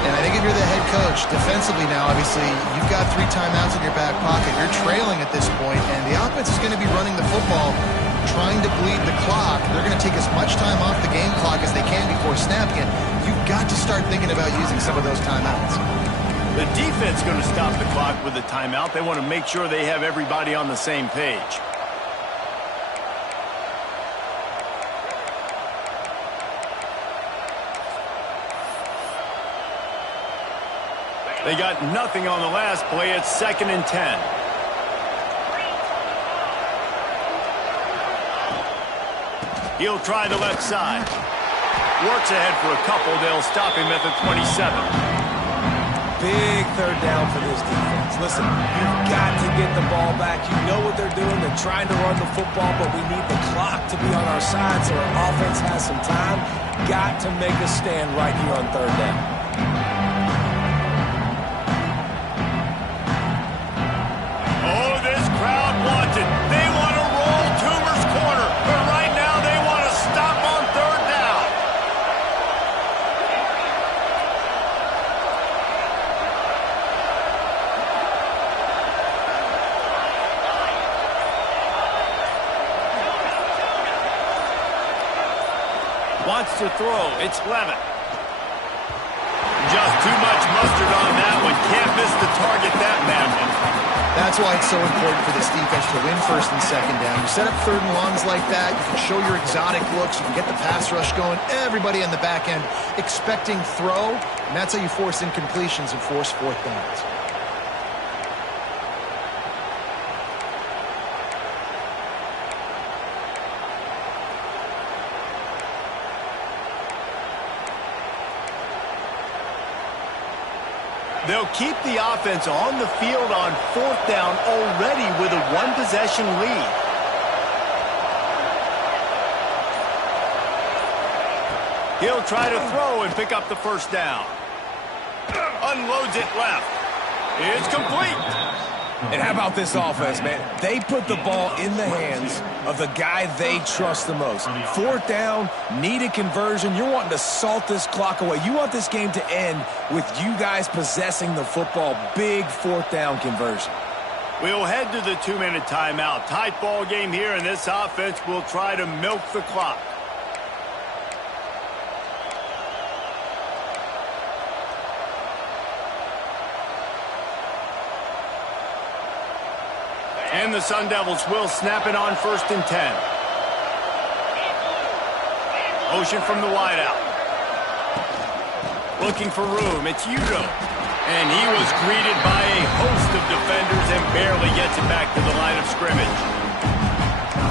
And I think if you're the head coach, defensively now, obviously, you've got 3 timeouts in your back pocket. You're trailing at this point, and the offense is going to be running the football, trying to bleed the clock. They're going to take as much time off the game clock as they can before snapping it. You've got to start thinking about using some of those timeouts. The defense going to stop the clock with a timeout. They want to make sure they have everybody on the same page. They got nothing on the last play. It's 2nd and 10. He'll try the left side. Works ahead for a couple. They'll stop him at the 27. Big 3rd down for this defense. Listen, you've got to get the ball back. You know what they're doing. They're trying to run the football, but we need the clock to be on our side so our offense has some time. Got to make a stand right here on 3rd down. They want to roll Toomer's corner, but right now they want to stop on 3rd down. Wants to throw. It's Levitt. Just too much mustard on that one. Can't miss the target that badly. That's why it's so important for this defense to win 1st and 2nd down. You set up 3rd and longs like that, you can show your exotic looks, you can get the pass rush going, everybody on the back end expecting throw, and that's how you force incompletions and force 4th downs. They'll keep the offense on the field on 4th down already with a 1-possession lead. He'll try to throw and pick up the 1st down. Unloads it left. It's complete. And how about this offense, man? They put the ball in the hands of the guy they trust the most. 4th down, needed conversion. You're wanting to salt this clock away. You want this game to end with you guys possessing the football. Big 4th down conversion. We'll head to the 2-minute timeout. Tight ball game here, and this offense will try to milk the clock. And the Sun Devils will snap it on 1st and 10. Motion from the wideout. Looking for room. It's Udo. And he was greeted by a host of defenders and barely gets it back to the line of scrimmage.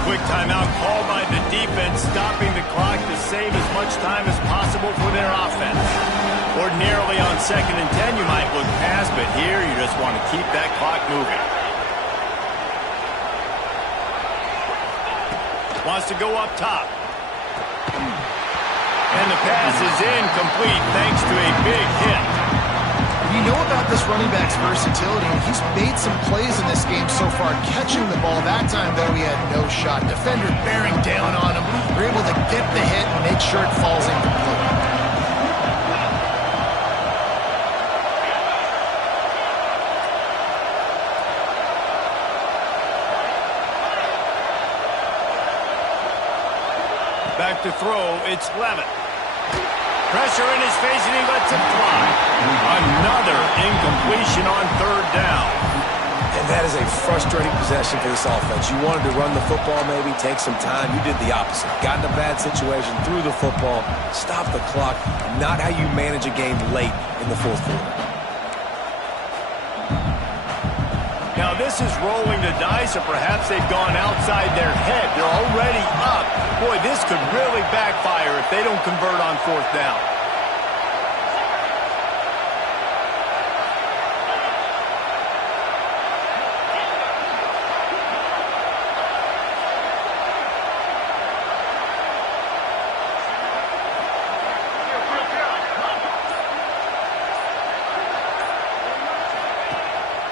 Quick timeout called by the defense, stopping the clock to save as much time as possible for their offense. Ordinarily on 2nd and 10, you might look past, but here you just want to keep that clock moving. Wants to go up top. And the pass is incomplete thanks to a big hit. You know about this running back's versatility. He's made some plays in this game so far, catching the ball. That time, though, he had no shot. Defender bearing down on him. They're able to get the hit and make sure it falls incomplete. Back to throw, it's Levitt. Pressure in his face, and he lets it fly. Another incompletion on 3rd down. And that is a frustrating possession for this offense. You wanted to run the football, maybe take some time. You did the opposite. Got in a bad situation, threw the football, stopped the clock. Not how you manage a game late in the 4th quarter. Now this is rolling the dice, or perhaps they've gone outside their head. They're already up. Boy, this could really backfire if they don't convert on 4th down.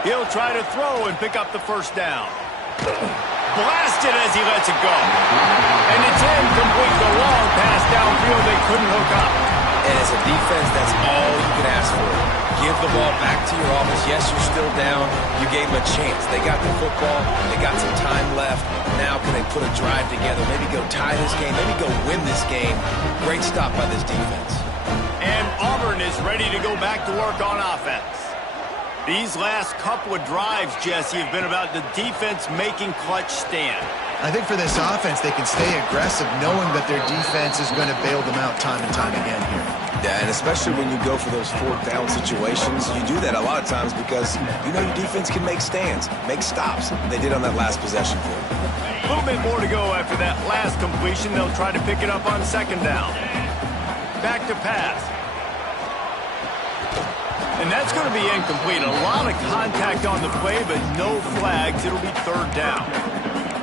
He'll try to throw and pick up the 1st down. Blasted as he lets it go. And it's incomplete. The long pass downfield they couldn't hook up. And as a defense, that's all you can ask for. Give the ball back to your offense. Yes, you're still down. You gave them a chance. They got the football. They got some time left. Now can they put a drive together? Maybe go tie this game. Maybe go win this game. Great stop by this defense. And Auburn is ready to go back to work on offense. These last couple of drives, Jesse, have been about the defense making clutch stand. I think for this offense, they can stay aggressive knowing that their defense is going to bail them out time and time again here. Yeah, and especially when you go for those fourth down situations, you do that a lot of times because you know your defense can make stands, make stops. They did on that last possession for them. A little bit more to go after that last completion. They'll try to pick it up on second down. Back to pass. And that's going to be incomplete. A lot of contact on the play, but no flags. It'll be third down.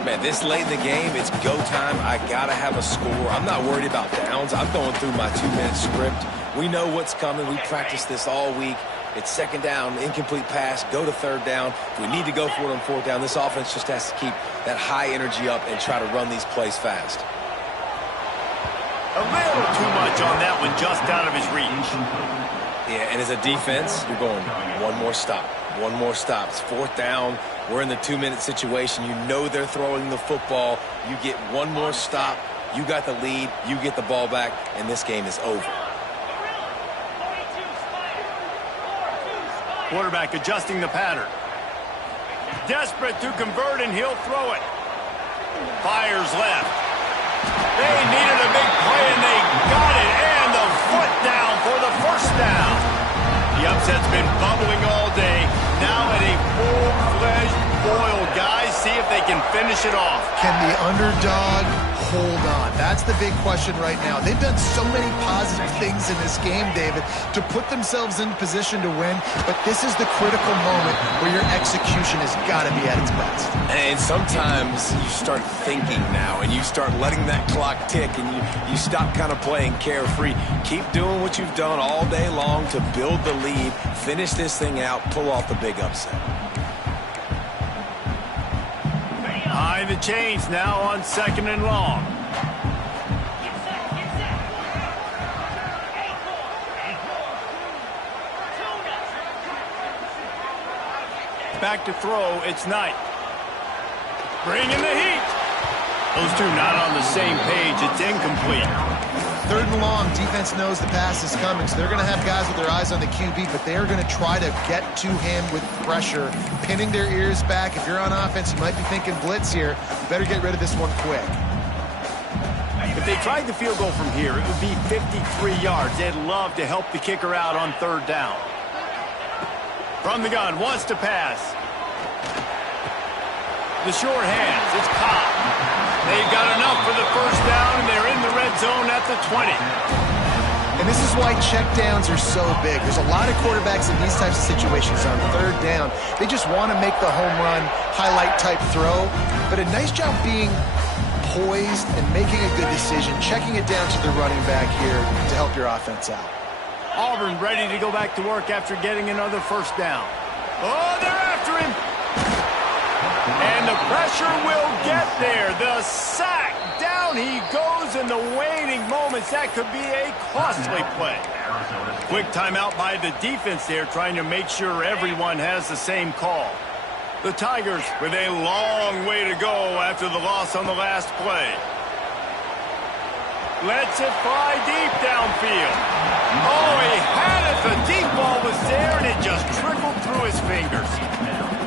Man, this late in the game, it's go time. I got to have a score. I'm not worried about downs. I'm going through my 2-minute script. We know what's coming. We practiced this all week. It's second down, incomplete pass, go to third down. If we need to go for it on fourth down, this offense just has to keep that high energy up and try to run these plays fast. A little too much on that one, just out of his reach. Yeah, and as a defense, you're going one more stop. One more stop. It's fourth down. We're in the 2-minute situation. You know they're throwing the football. You get one more stop. You got the lead. You get the ball back, and this game is over. Quarterback adjusting the pattern. Desperate to convert, and he'll throw it. Fires left. They needed a big play, and they got it. And the foot down for the first down. The upset's been bubbling all day. Now at a full-fledged boil. Guys, see if they can finish it off. Can the underdog hold on? That's the big question right now. They've done so many positive things in this game, David, to put themselves in position to win, but this is the critical moment where your execution has got to be at its best. And sometimes you start thinking now, and you start letting that clock tick, and you stop kind of playing carefree. Keep doing what you've done all day long to build the lead, finish this thing out, pull off the big upset. High the chains now on second and long. Back to throw, it's Knight. Bringing the heat. Those two not on the same page. It's incomplete. Third and long, defense knows the pass is coming, so they're going to have guys with their eyes on the QB, but they're going to try to get to him with pressure, pinning their ears back. If you're on offense, you might be thinking blitz here. You better get rid of this one quick. If they tried the field goal from here, it would be 53 yards. They'd love to help the kicker out on third down. From the gun, wants to pass. The short hands, it's Cobb. They've got enough for the first down, and they're in the red zone at the 20. And this is why checkdowns are so big. There's a lot of quarterbacks in these types of situations on third down. They just want to make the home run, highlight-type throw. But a nice job being poised and making a good decision, checking it down to the running back here to help your offense out. Auburn ready to go back to work after getting another first down. Oh, they're after him. And the pressure will get there. The sack. Down he goes in the waning moments. That could be a costly play. Quick timeout by the defense there, trying to make sure everyone has the same call. The Tigers with a long way to go after the loss on the last play. Lets it fly deep downfield. Oh, he had it. The deep ball was there, and it just trickled through his fingers.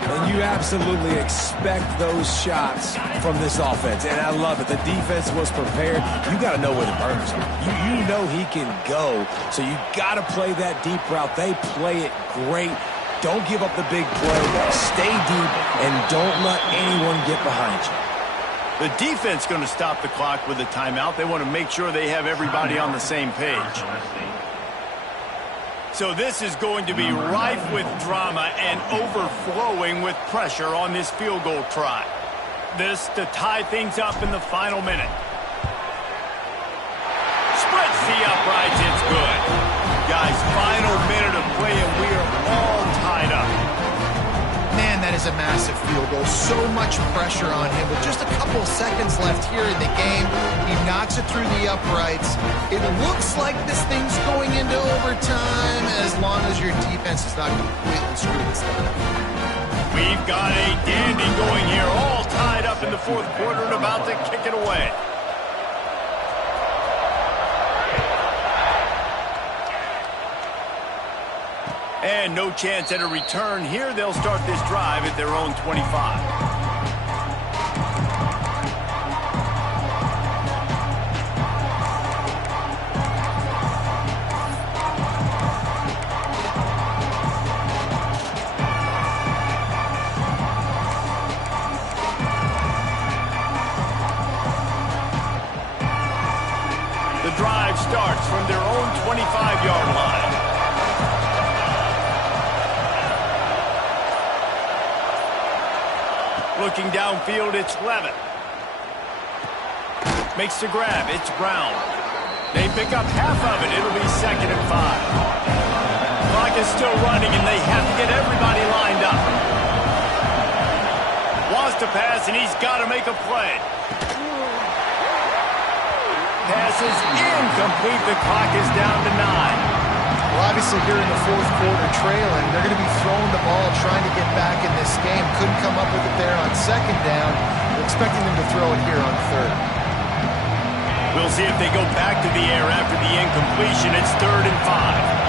And you absolutely expect those shots from this offense, and I love it. The defense was prepared. You got to know where the burners are. You know he can go, so you got to play that deep route. They play it great. Don't give up the big play. Stay deep, and don't let anyone get behind you. The defense going to stop the clock with a timeout. They want to make sure they have everybody on the same page. So this is going to be rife with drama and overflowing with pressure on this field goal try. This to tie things up in the final minute. Splits the uprights, it's good. Guys, final minute of play and we are all tied up. Man, that is a massive field goal. So much pressure on him with just a couple of seconds left here in the game. He knocks it through the uprights. It looks like this thing's going into overtime as long as your defense is not completely screwed this thing up. We've got a dandy going here, all tied up in the fourth quarter and about to kick it away. And and no chance at a return. Here they'll start this drive at their own 25. Drive starts from their own 25-yard line. Looking downfield, it's Levitt. Makes the grab, it's Brown. They pick up half of it. It'll be 2nd and 5. Clock is still running, and they have to get everybody lined up. Wants to pass, and he's got to make a play. Pass is incomplete. The clock is down to 9. Well, obviously here in the fourth quarter trailing, they're going to be throwing the ball, trying to get back in this game. Couldn't come up with it there on 2nd down. We're expecting them to throw it here on 3rd. We'll see if they go back to the air after the incompletion. It's 3rd and 5.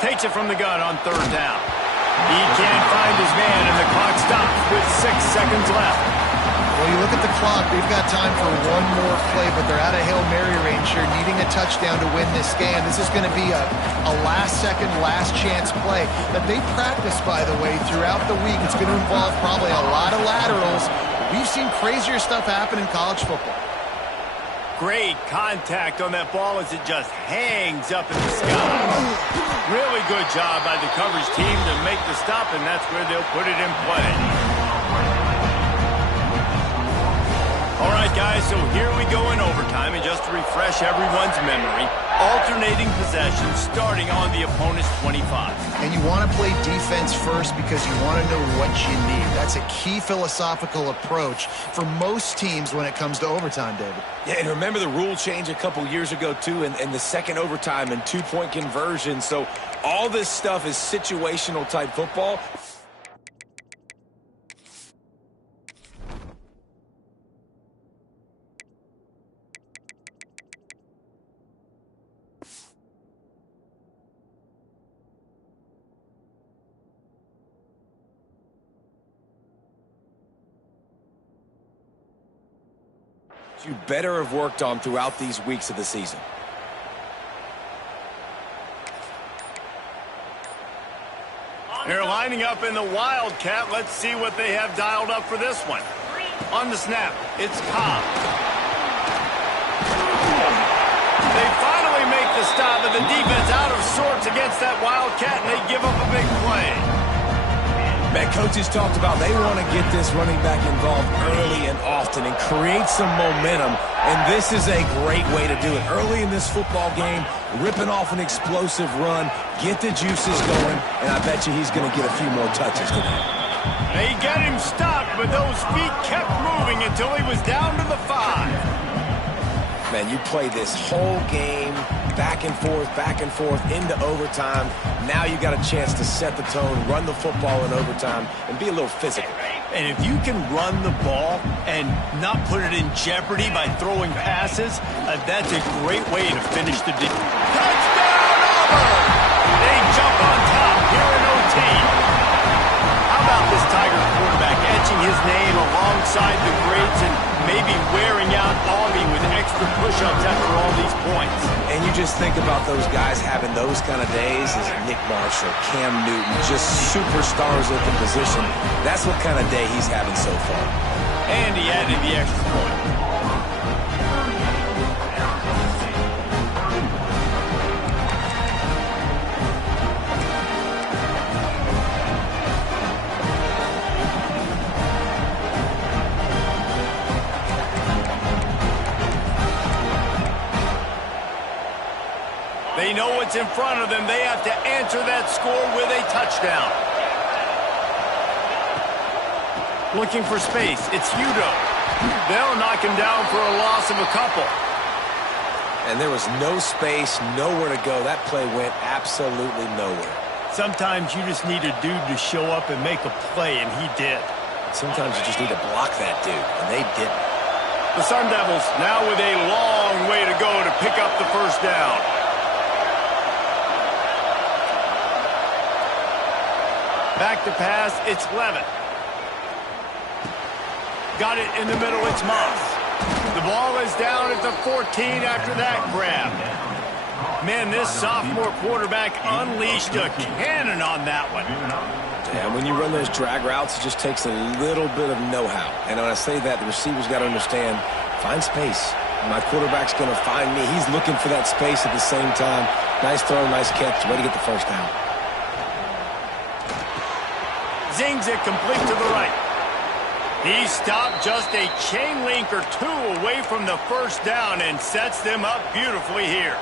Takes it from the gun on 3rd down. He can't find his man, and the clock stops with 6 seconds left. Well, you look at the clock. They've got time for one more play, but they're out of Hail Mary range here, needing a touchdown to win this game. This is going to be a last-second, last-chance play that they practice, by the way, throughout the week. It's going to involve probably a lot of laterals. We've seen crazier stuff happen in college football. Great contact on that ball as it just hangs up in the sky. Really good job by the coverage team to make the stop, and that's where they'll put it in play. All right, guys, so here we go in overtime, and just to refresh everyone's memory, alternating possessions starting on the opponent's 25. And you want to play defense first because you want to know what you need. That's a key philosophical approach for most teams when it comes to overtime, David. Yeah, and remember the rule change a couple years ago, too, and the second overtime and two-point conversion. So all this stuff is situational type football. You better have worked on throughout these weeks of the season. They're lining up in the Wildcat. Let's see what they have dialed up for this one. On the snap, it's Cobb. They finally make the stop, and the defense out of sorts against that Wildcat, and they give up a big play. Man, coaches talked about they want to get this running back involved early and often and create some momentum, and this is a great way to do it. Early in this football game, ripping off an explosive run, get the juices going, and I bet you he's going to get a few more touches today. They get him stopped, but those feet kept moving until he was down to the 5. Man, you play this whole game back and forth into overtime. Now you got a chance to set the tone, run the football in overtime, and be a little physical. And if you can run the ball and not put it in jeopardy by throwing passes, that's a great way to finish the day. Touchdown, Auburn! They jump on top here in OT. How about this Tigers quarterback etching his name alongside the greats and maybe wearing out Auburn with extra push-ups after all these points? And you just think about those guys having those kind of days as Nick Marshall, Cam Newton, just superstars at the position. That's what kind of day he's having so far. And he added the extra point. They know what's in front of them. They have to answer that score with a touchdown. Looking for space. It's Udo. They'll knock him down for a loss of a couple. And there was no space, nowhere to go. That play went absolutely nowhere. Sometimes you just need a dude to show up and make a play, and he did. Sometimes you just need to block that dude, and they didn't. The Sun Devils now with a long way to go to pick up the first down. Back to pass, it's Levitt. Got it in the middle, it's Moss. The ball is down at the 14 after that grab. Man, this sophomore quarterback unleashed a cannon on that one. Yeah, when you run those drag routes, it just takes a little bit of know-how. And when I say that, the receivers got to understand, find space. My quarterback's going to find me. He's looking for that space at the same time. Nice throw, nice catch. Way to get the first down. Zings it complete to the right. He stopped just a chain link or two away from the first down and sets them up beautifully here.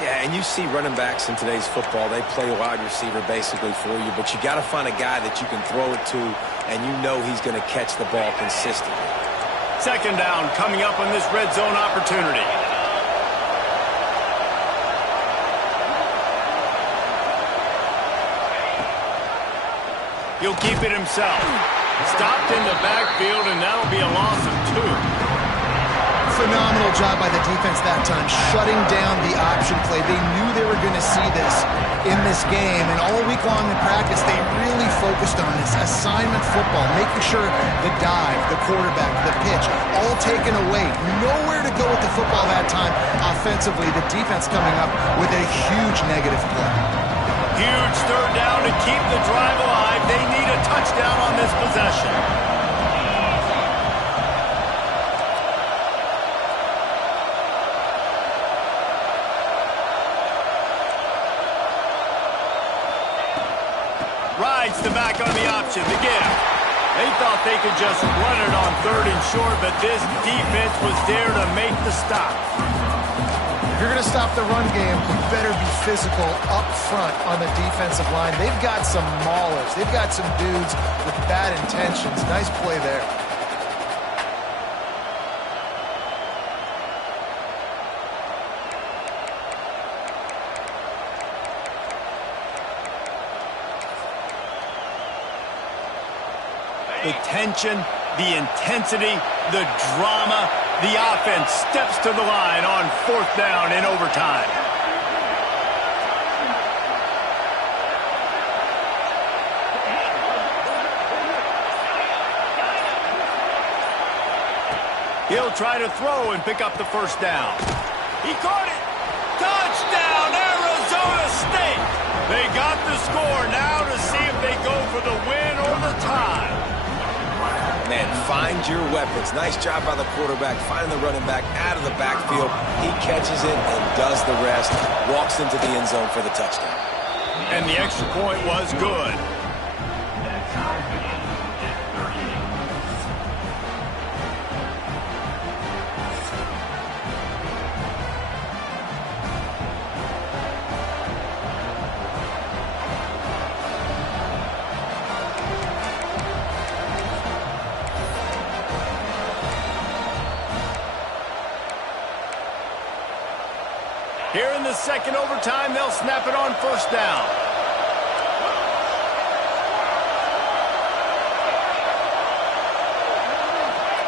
Yeah, and you see running backs in today's football, they play wide receiver basically for you, but you got to find a guy that you can throw it to, and you know he's going to catch the ball consistently. Second down coming up on this red zone opportunity. He'll keep it himself. Stopped in the backfield, and that'll be a loss of 2. Phenomenal job by the defense that time, shutting down the option play. They knew they were going to see this in this game, and all week long in practice, they really focused on this assignment football, making sure the dive, the quarterback, the pitch, all taken away. Nowhere to go with the football that time offensively. The defense coming up with a huge negative play. Huge third down to keep the drive alive. They need a touchdown on this possession. Rides the back on the option to give. They thought they could just run it on 3rd and short, but this defense was there to make the stop. If you're going to stop the run game, you better be physical up front on the defensive line. They've got some maulers. They've got some dudes with bad intentions. Nice play there. The tension, the intensity, the drama, the offense steps to the line on 4th down in overtime. He'll try to throw and pick up the first down. He caught it. Touchdown, Arizona State. They got the score now to see if they go for the win or the tie. Man, find your weapons. Nice job by the quarterback, finding the running back out of the backfield. He catches it and does the rest, walks into the end zone for the touchdown. And the extra point was good. Here in the second overtime, they'll snap it on 1st down.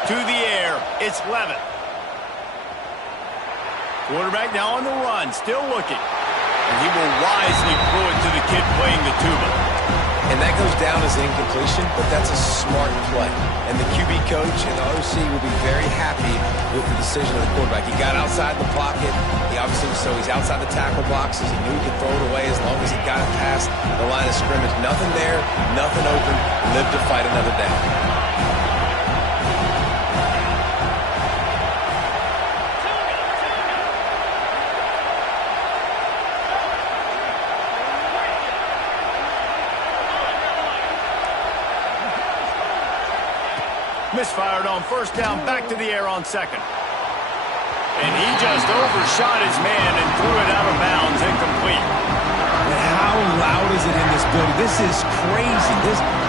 To the air, it's Levitt. Quarterback now on the run, still looking. And he will wisely throw it to the kid playing the tuba. And that goes down as incompletion, but that's a smart play. And the QB coach and the OC will be very happy with the decision of the quarterback. He got outside the pocket. He obviously, so he's outside the tackle boxes. He knew he could throw it away as long as he got it past the line of scrimmage. Nothing there, nothing open. Live to fight another down. Misfired on 1st down, back to the air on 2nd. And he just overshot his man and threw it out of bounds, incomplete. And how loud is it in this building? This is crazy.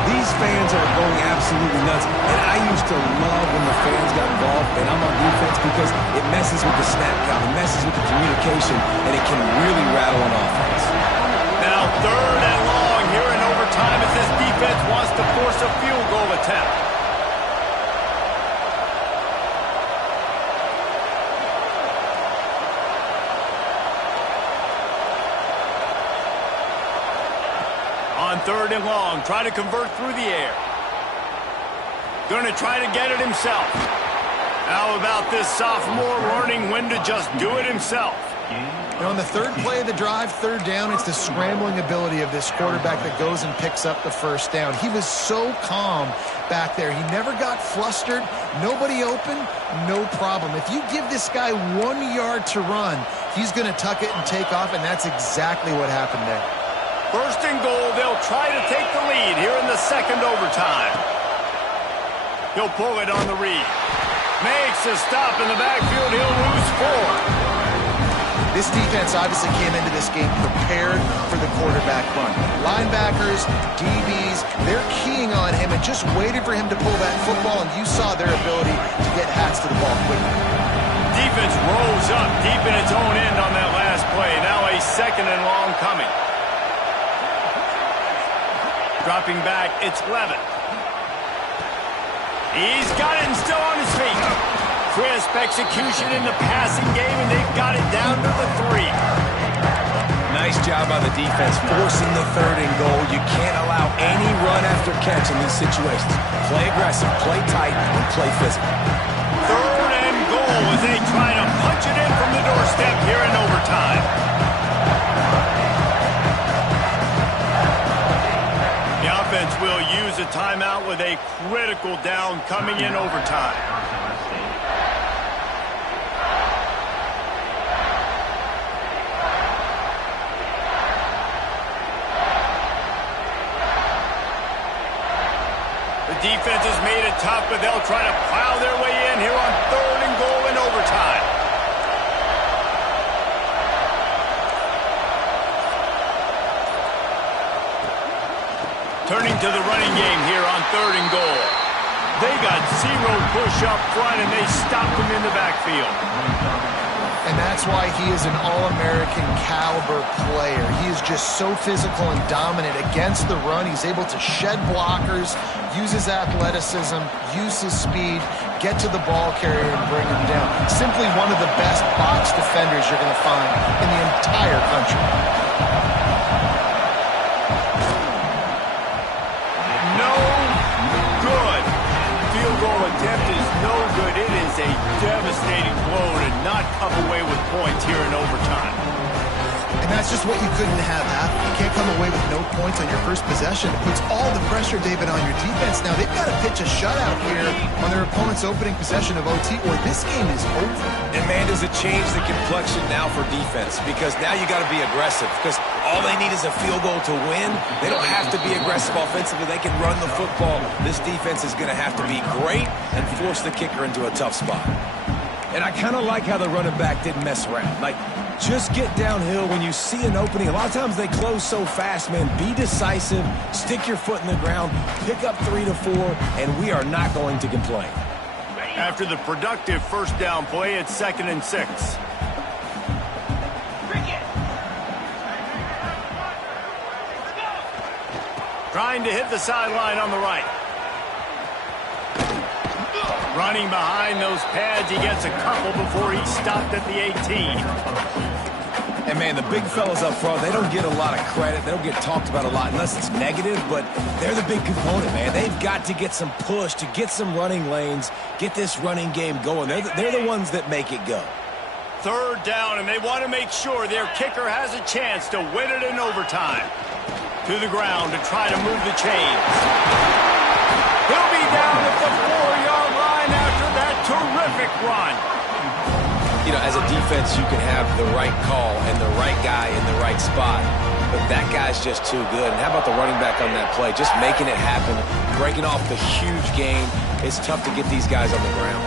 These fans are going absolutely nuts. And I used to love when the fans got involved, and I'm on defense because it messes with the snap count, it messes with the communication, and it can really rattle an offense. Now 3rd and long here in overtime as this defense wants to force a field goal attempt. On 3rd and long, try to convert through the air. Going to try to get it himself. How about this sophomore learning when to just do it himself? And on the 3rd play of the drive, 3rd down, it's the scrambling ability of this quarterback that goes and picks up the 1st down. He was so calm back there. He never got flustered. Nobody open, no problem. If you give this guy 1 yard to run, he's going to tuck it and take off, and that's exactly what happened there. 1st and goal, they'll try to take the lead here in the 2nd overtime. He'll pull it on the read. Makes a stop in the backfield. He'll lose 4. This defense obviously came into this game prepared for the quarterback run. Linebackers, DBs, they're keying on him and just waited for him to pull that football, and you saw their ability to get hats to the ball quickly. Defense rose up deep in its own end on that last play. Now a 2nd and long coming. Dropping back, it's Levin. He's got it and still on his feet. Crisp execution in the passing game, and they've got it down to the 3. Nice job by the defense forcing the 3rd and goal. You can't allow any run after catch in these situations. Play aggressive, play tight, and play physical. 3rd and goal as they try to punch it in from the doorstep here in overtime. The offense will use a timeout with a critical down coming in overtime. Defense has made it tough, but they'll try to plow their way in here on 3rd and goal in overtime. Turning to the running game here on 3rd and goal. They got 0 push up front, and they stopped him in the backfield. And that's why he is an All-American caliber player. He is just so physical and dominant against the run. He's able to shed blockers, use his athleticism, use his speed, get to the ball carrier and bring him down. Simply one of the best box defenders you're going to find in the entire country. No good. Field goal attempt is no good. It is a devastating blow to not come away with points here in overtime. And that's just what you couldn't have happen. You can't come away with no points on your first possession. It puts all the pressure, David, on your defense. Now, they've got to pitch a shutout here on their opponent's opening possession of OT, or this game is over. And, man, does it change the complexion now for defense? Because now you got to be aggressive. Because all they need is a field goal to win. They don't have to be aggressive offensively. They can run the football. This defense is going to have to be great and force the kicker into a tough spot. And I kind of like how the running back didn't mess around. Like, just get downhill when you see an opening. A lot of times they close so fast, man. Be decisive, stick your foot in the ground, pick up 3 to 4, and we are not going to complain. After the productive 1st down play, it's 2nd and 6. Trying to hit the sideline on the right. Running behind those pads, he gets a couple before he stopped at the 18. And, man, the big fellas up front, they don't get a lot of credit. They don't get talked about a lot unless it's negative, but they're the big component, man. They've got to get some push, to get some running lanes, get this running game going. They're the ones that make it go. 3rd down, and they want to make sure their kicker has a chance to win it in overtime. To the ground to try to move the chains. He'll be down at the 4-yard line after that terrific run. You know, as a defense, you can have the right call and the right guy in the right spot, but that guy's just too good. And how about the running back on that play? Just making it happen, breaking off the huge gain. It's tough to get these guys on the ground.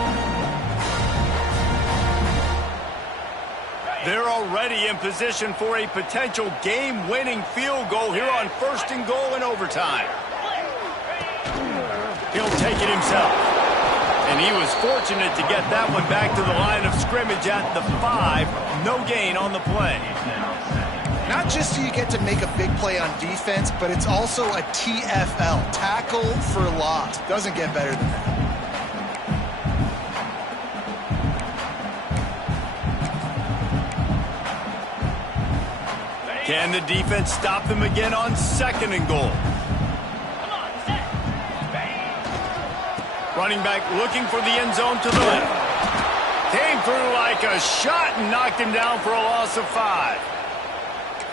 They're already in position for a potential game-winning field goal here on 1st and goal in overtime. He'll take it himself. And he was fortunate to get that one back to the line of scrimmage at the 5. No gain on the play. Not just do you get to make a big play on defense, but it's also a TFL, tackle for loss. Doesn't get better than that. Can the defense stop them again on 2nd and goal? Running back looking for the end zone to the left. Came through like a shot and knocked him down for a loss of 5.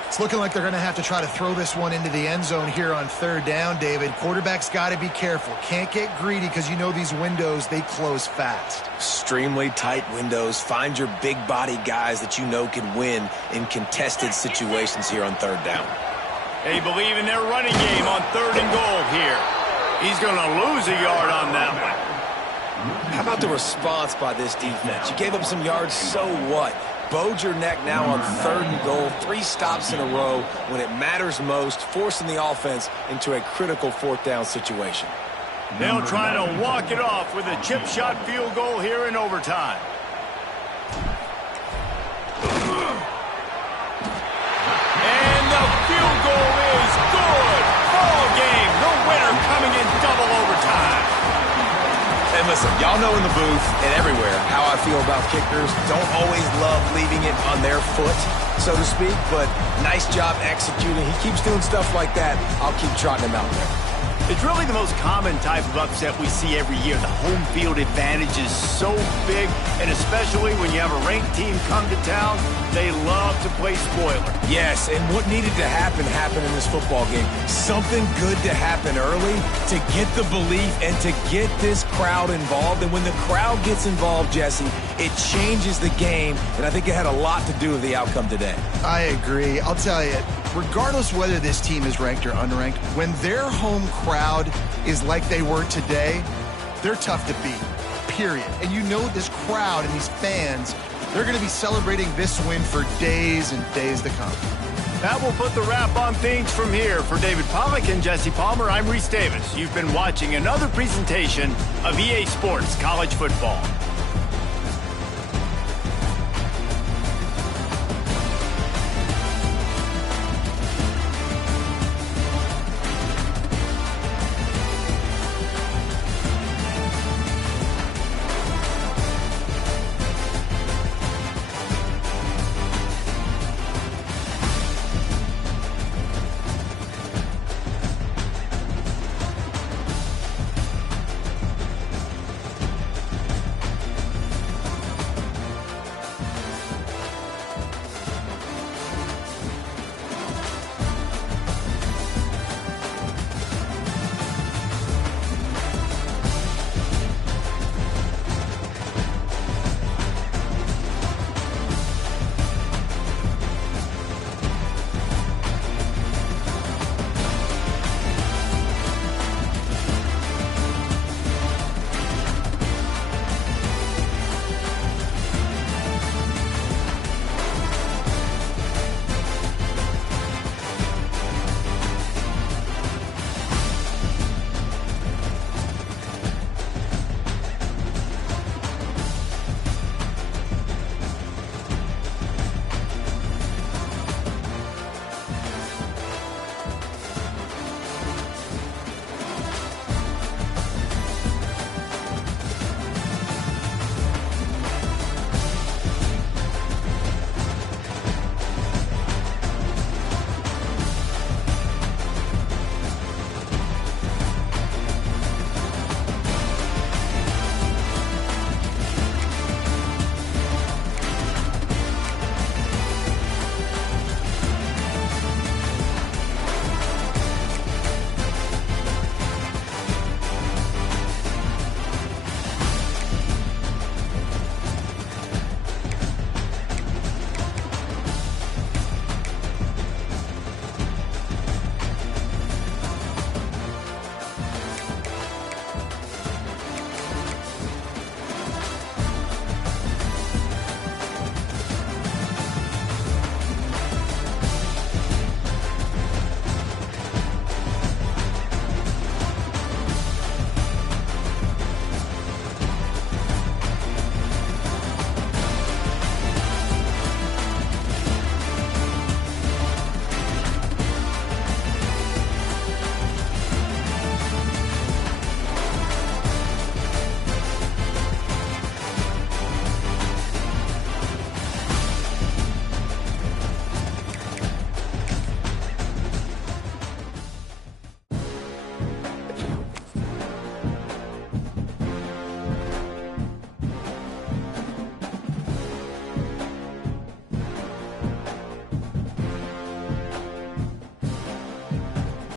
It's looking like they're going to have to try to throw this one into the end zone here on 3rd down, David. Quarterback's got to be careful. Can't get greedy because you know these windows, they close fast. Extremely tight windows. Find your big body guys that you know can win in contested situations here on 3rd down. They believe in their running game on 3rd and goal here. He's going to lose a yard on that one. How about the response by this defense? You gave up some yards, so what? Bowed your neck now on 3rd and goal. 3 stops in a row when it matters most, forcing the offense into a critical 4th down situation. They'll try to walk it off with a chip shot field goal here in overtime. And the field goal is good. Ball game. The winner coming in double overtime. And listen, y'all know in the booth and everywhere how I feel about kickers. Don't always love leaving it on their foot, so to speak, but nice job executing. He keeps doing stuff like that. I'll keep trotting him out there. It's really the most common type of upset we see every year. The home field advantage is so big, and especially when you have a ranked team come to town, they love to play spoiler. Yes, and what needed to happen happened in this football game. Something good to happen early to get the belief and to get this crowd involved. And when the crowd gets involved, Jesse, it changes the game, and I think it had a lot to do with the outcome today. I agree. I'll tell you, regardless whether this team is ranked or unranked, when their home crowd is like they were today, they're tough to beat, period. And you know this crowd and these fans, they're going to be celebrating this win for days and days to come. That will put the wrap on things from here. For David Pollack and Jesse Palmer, I'm Reese Davis. You've been watching another presentation of EA Sports College Football.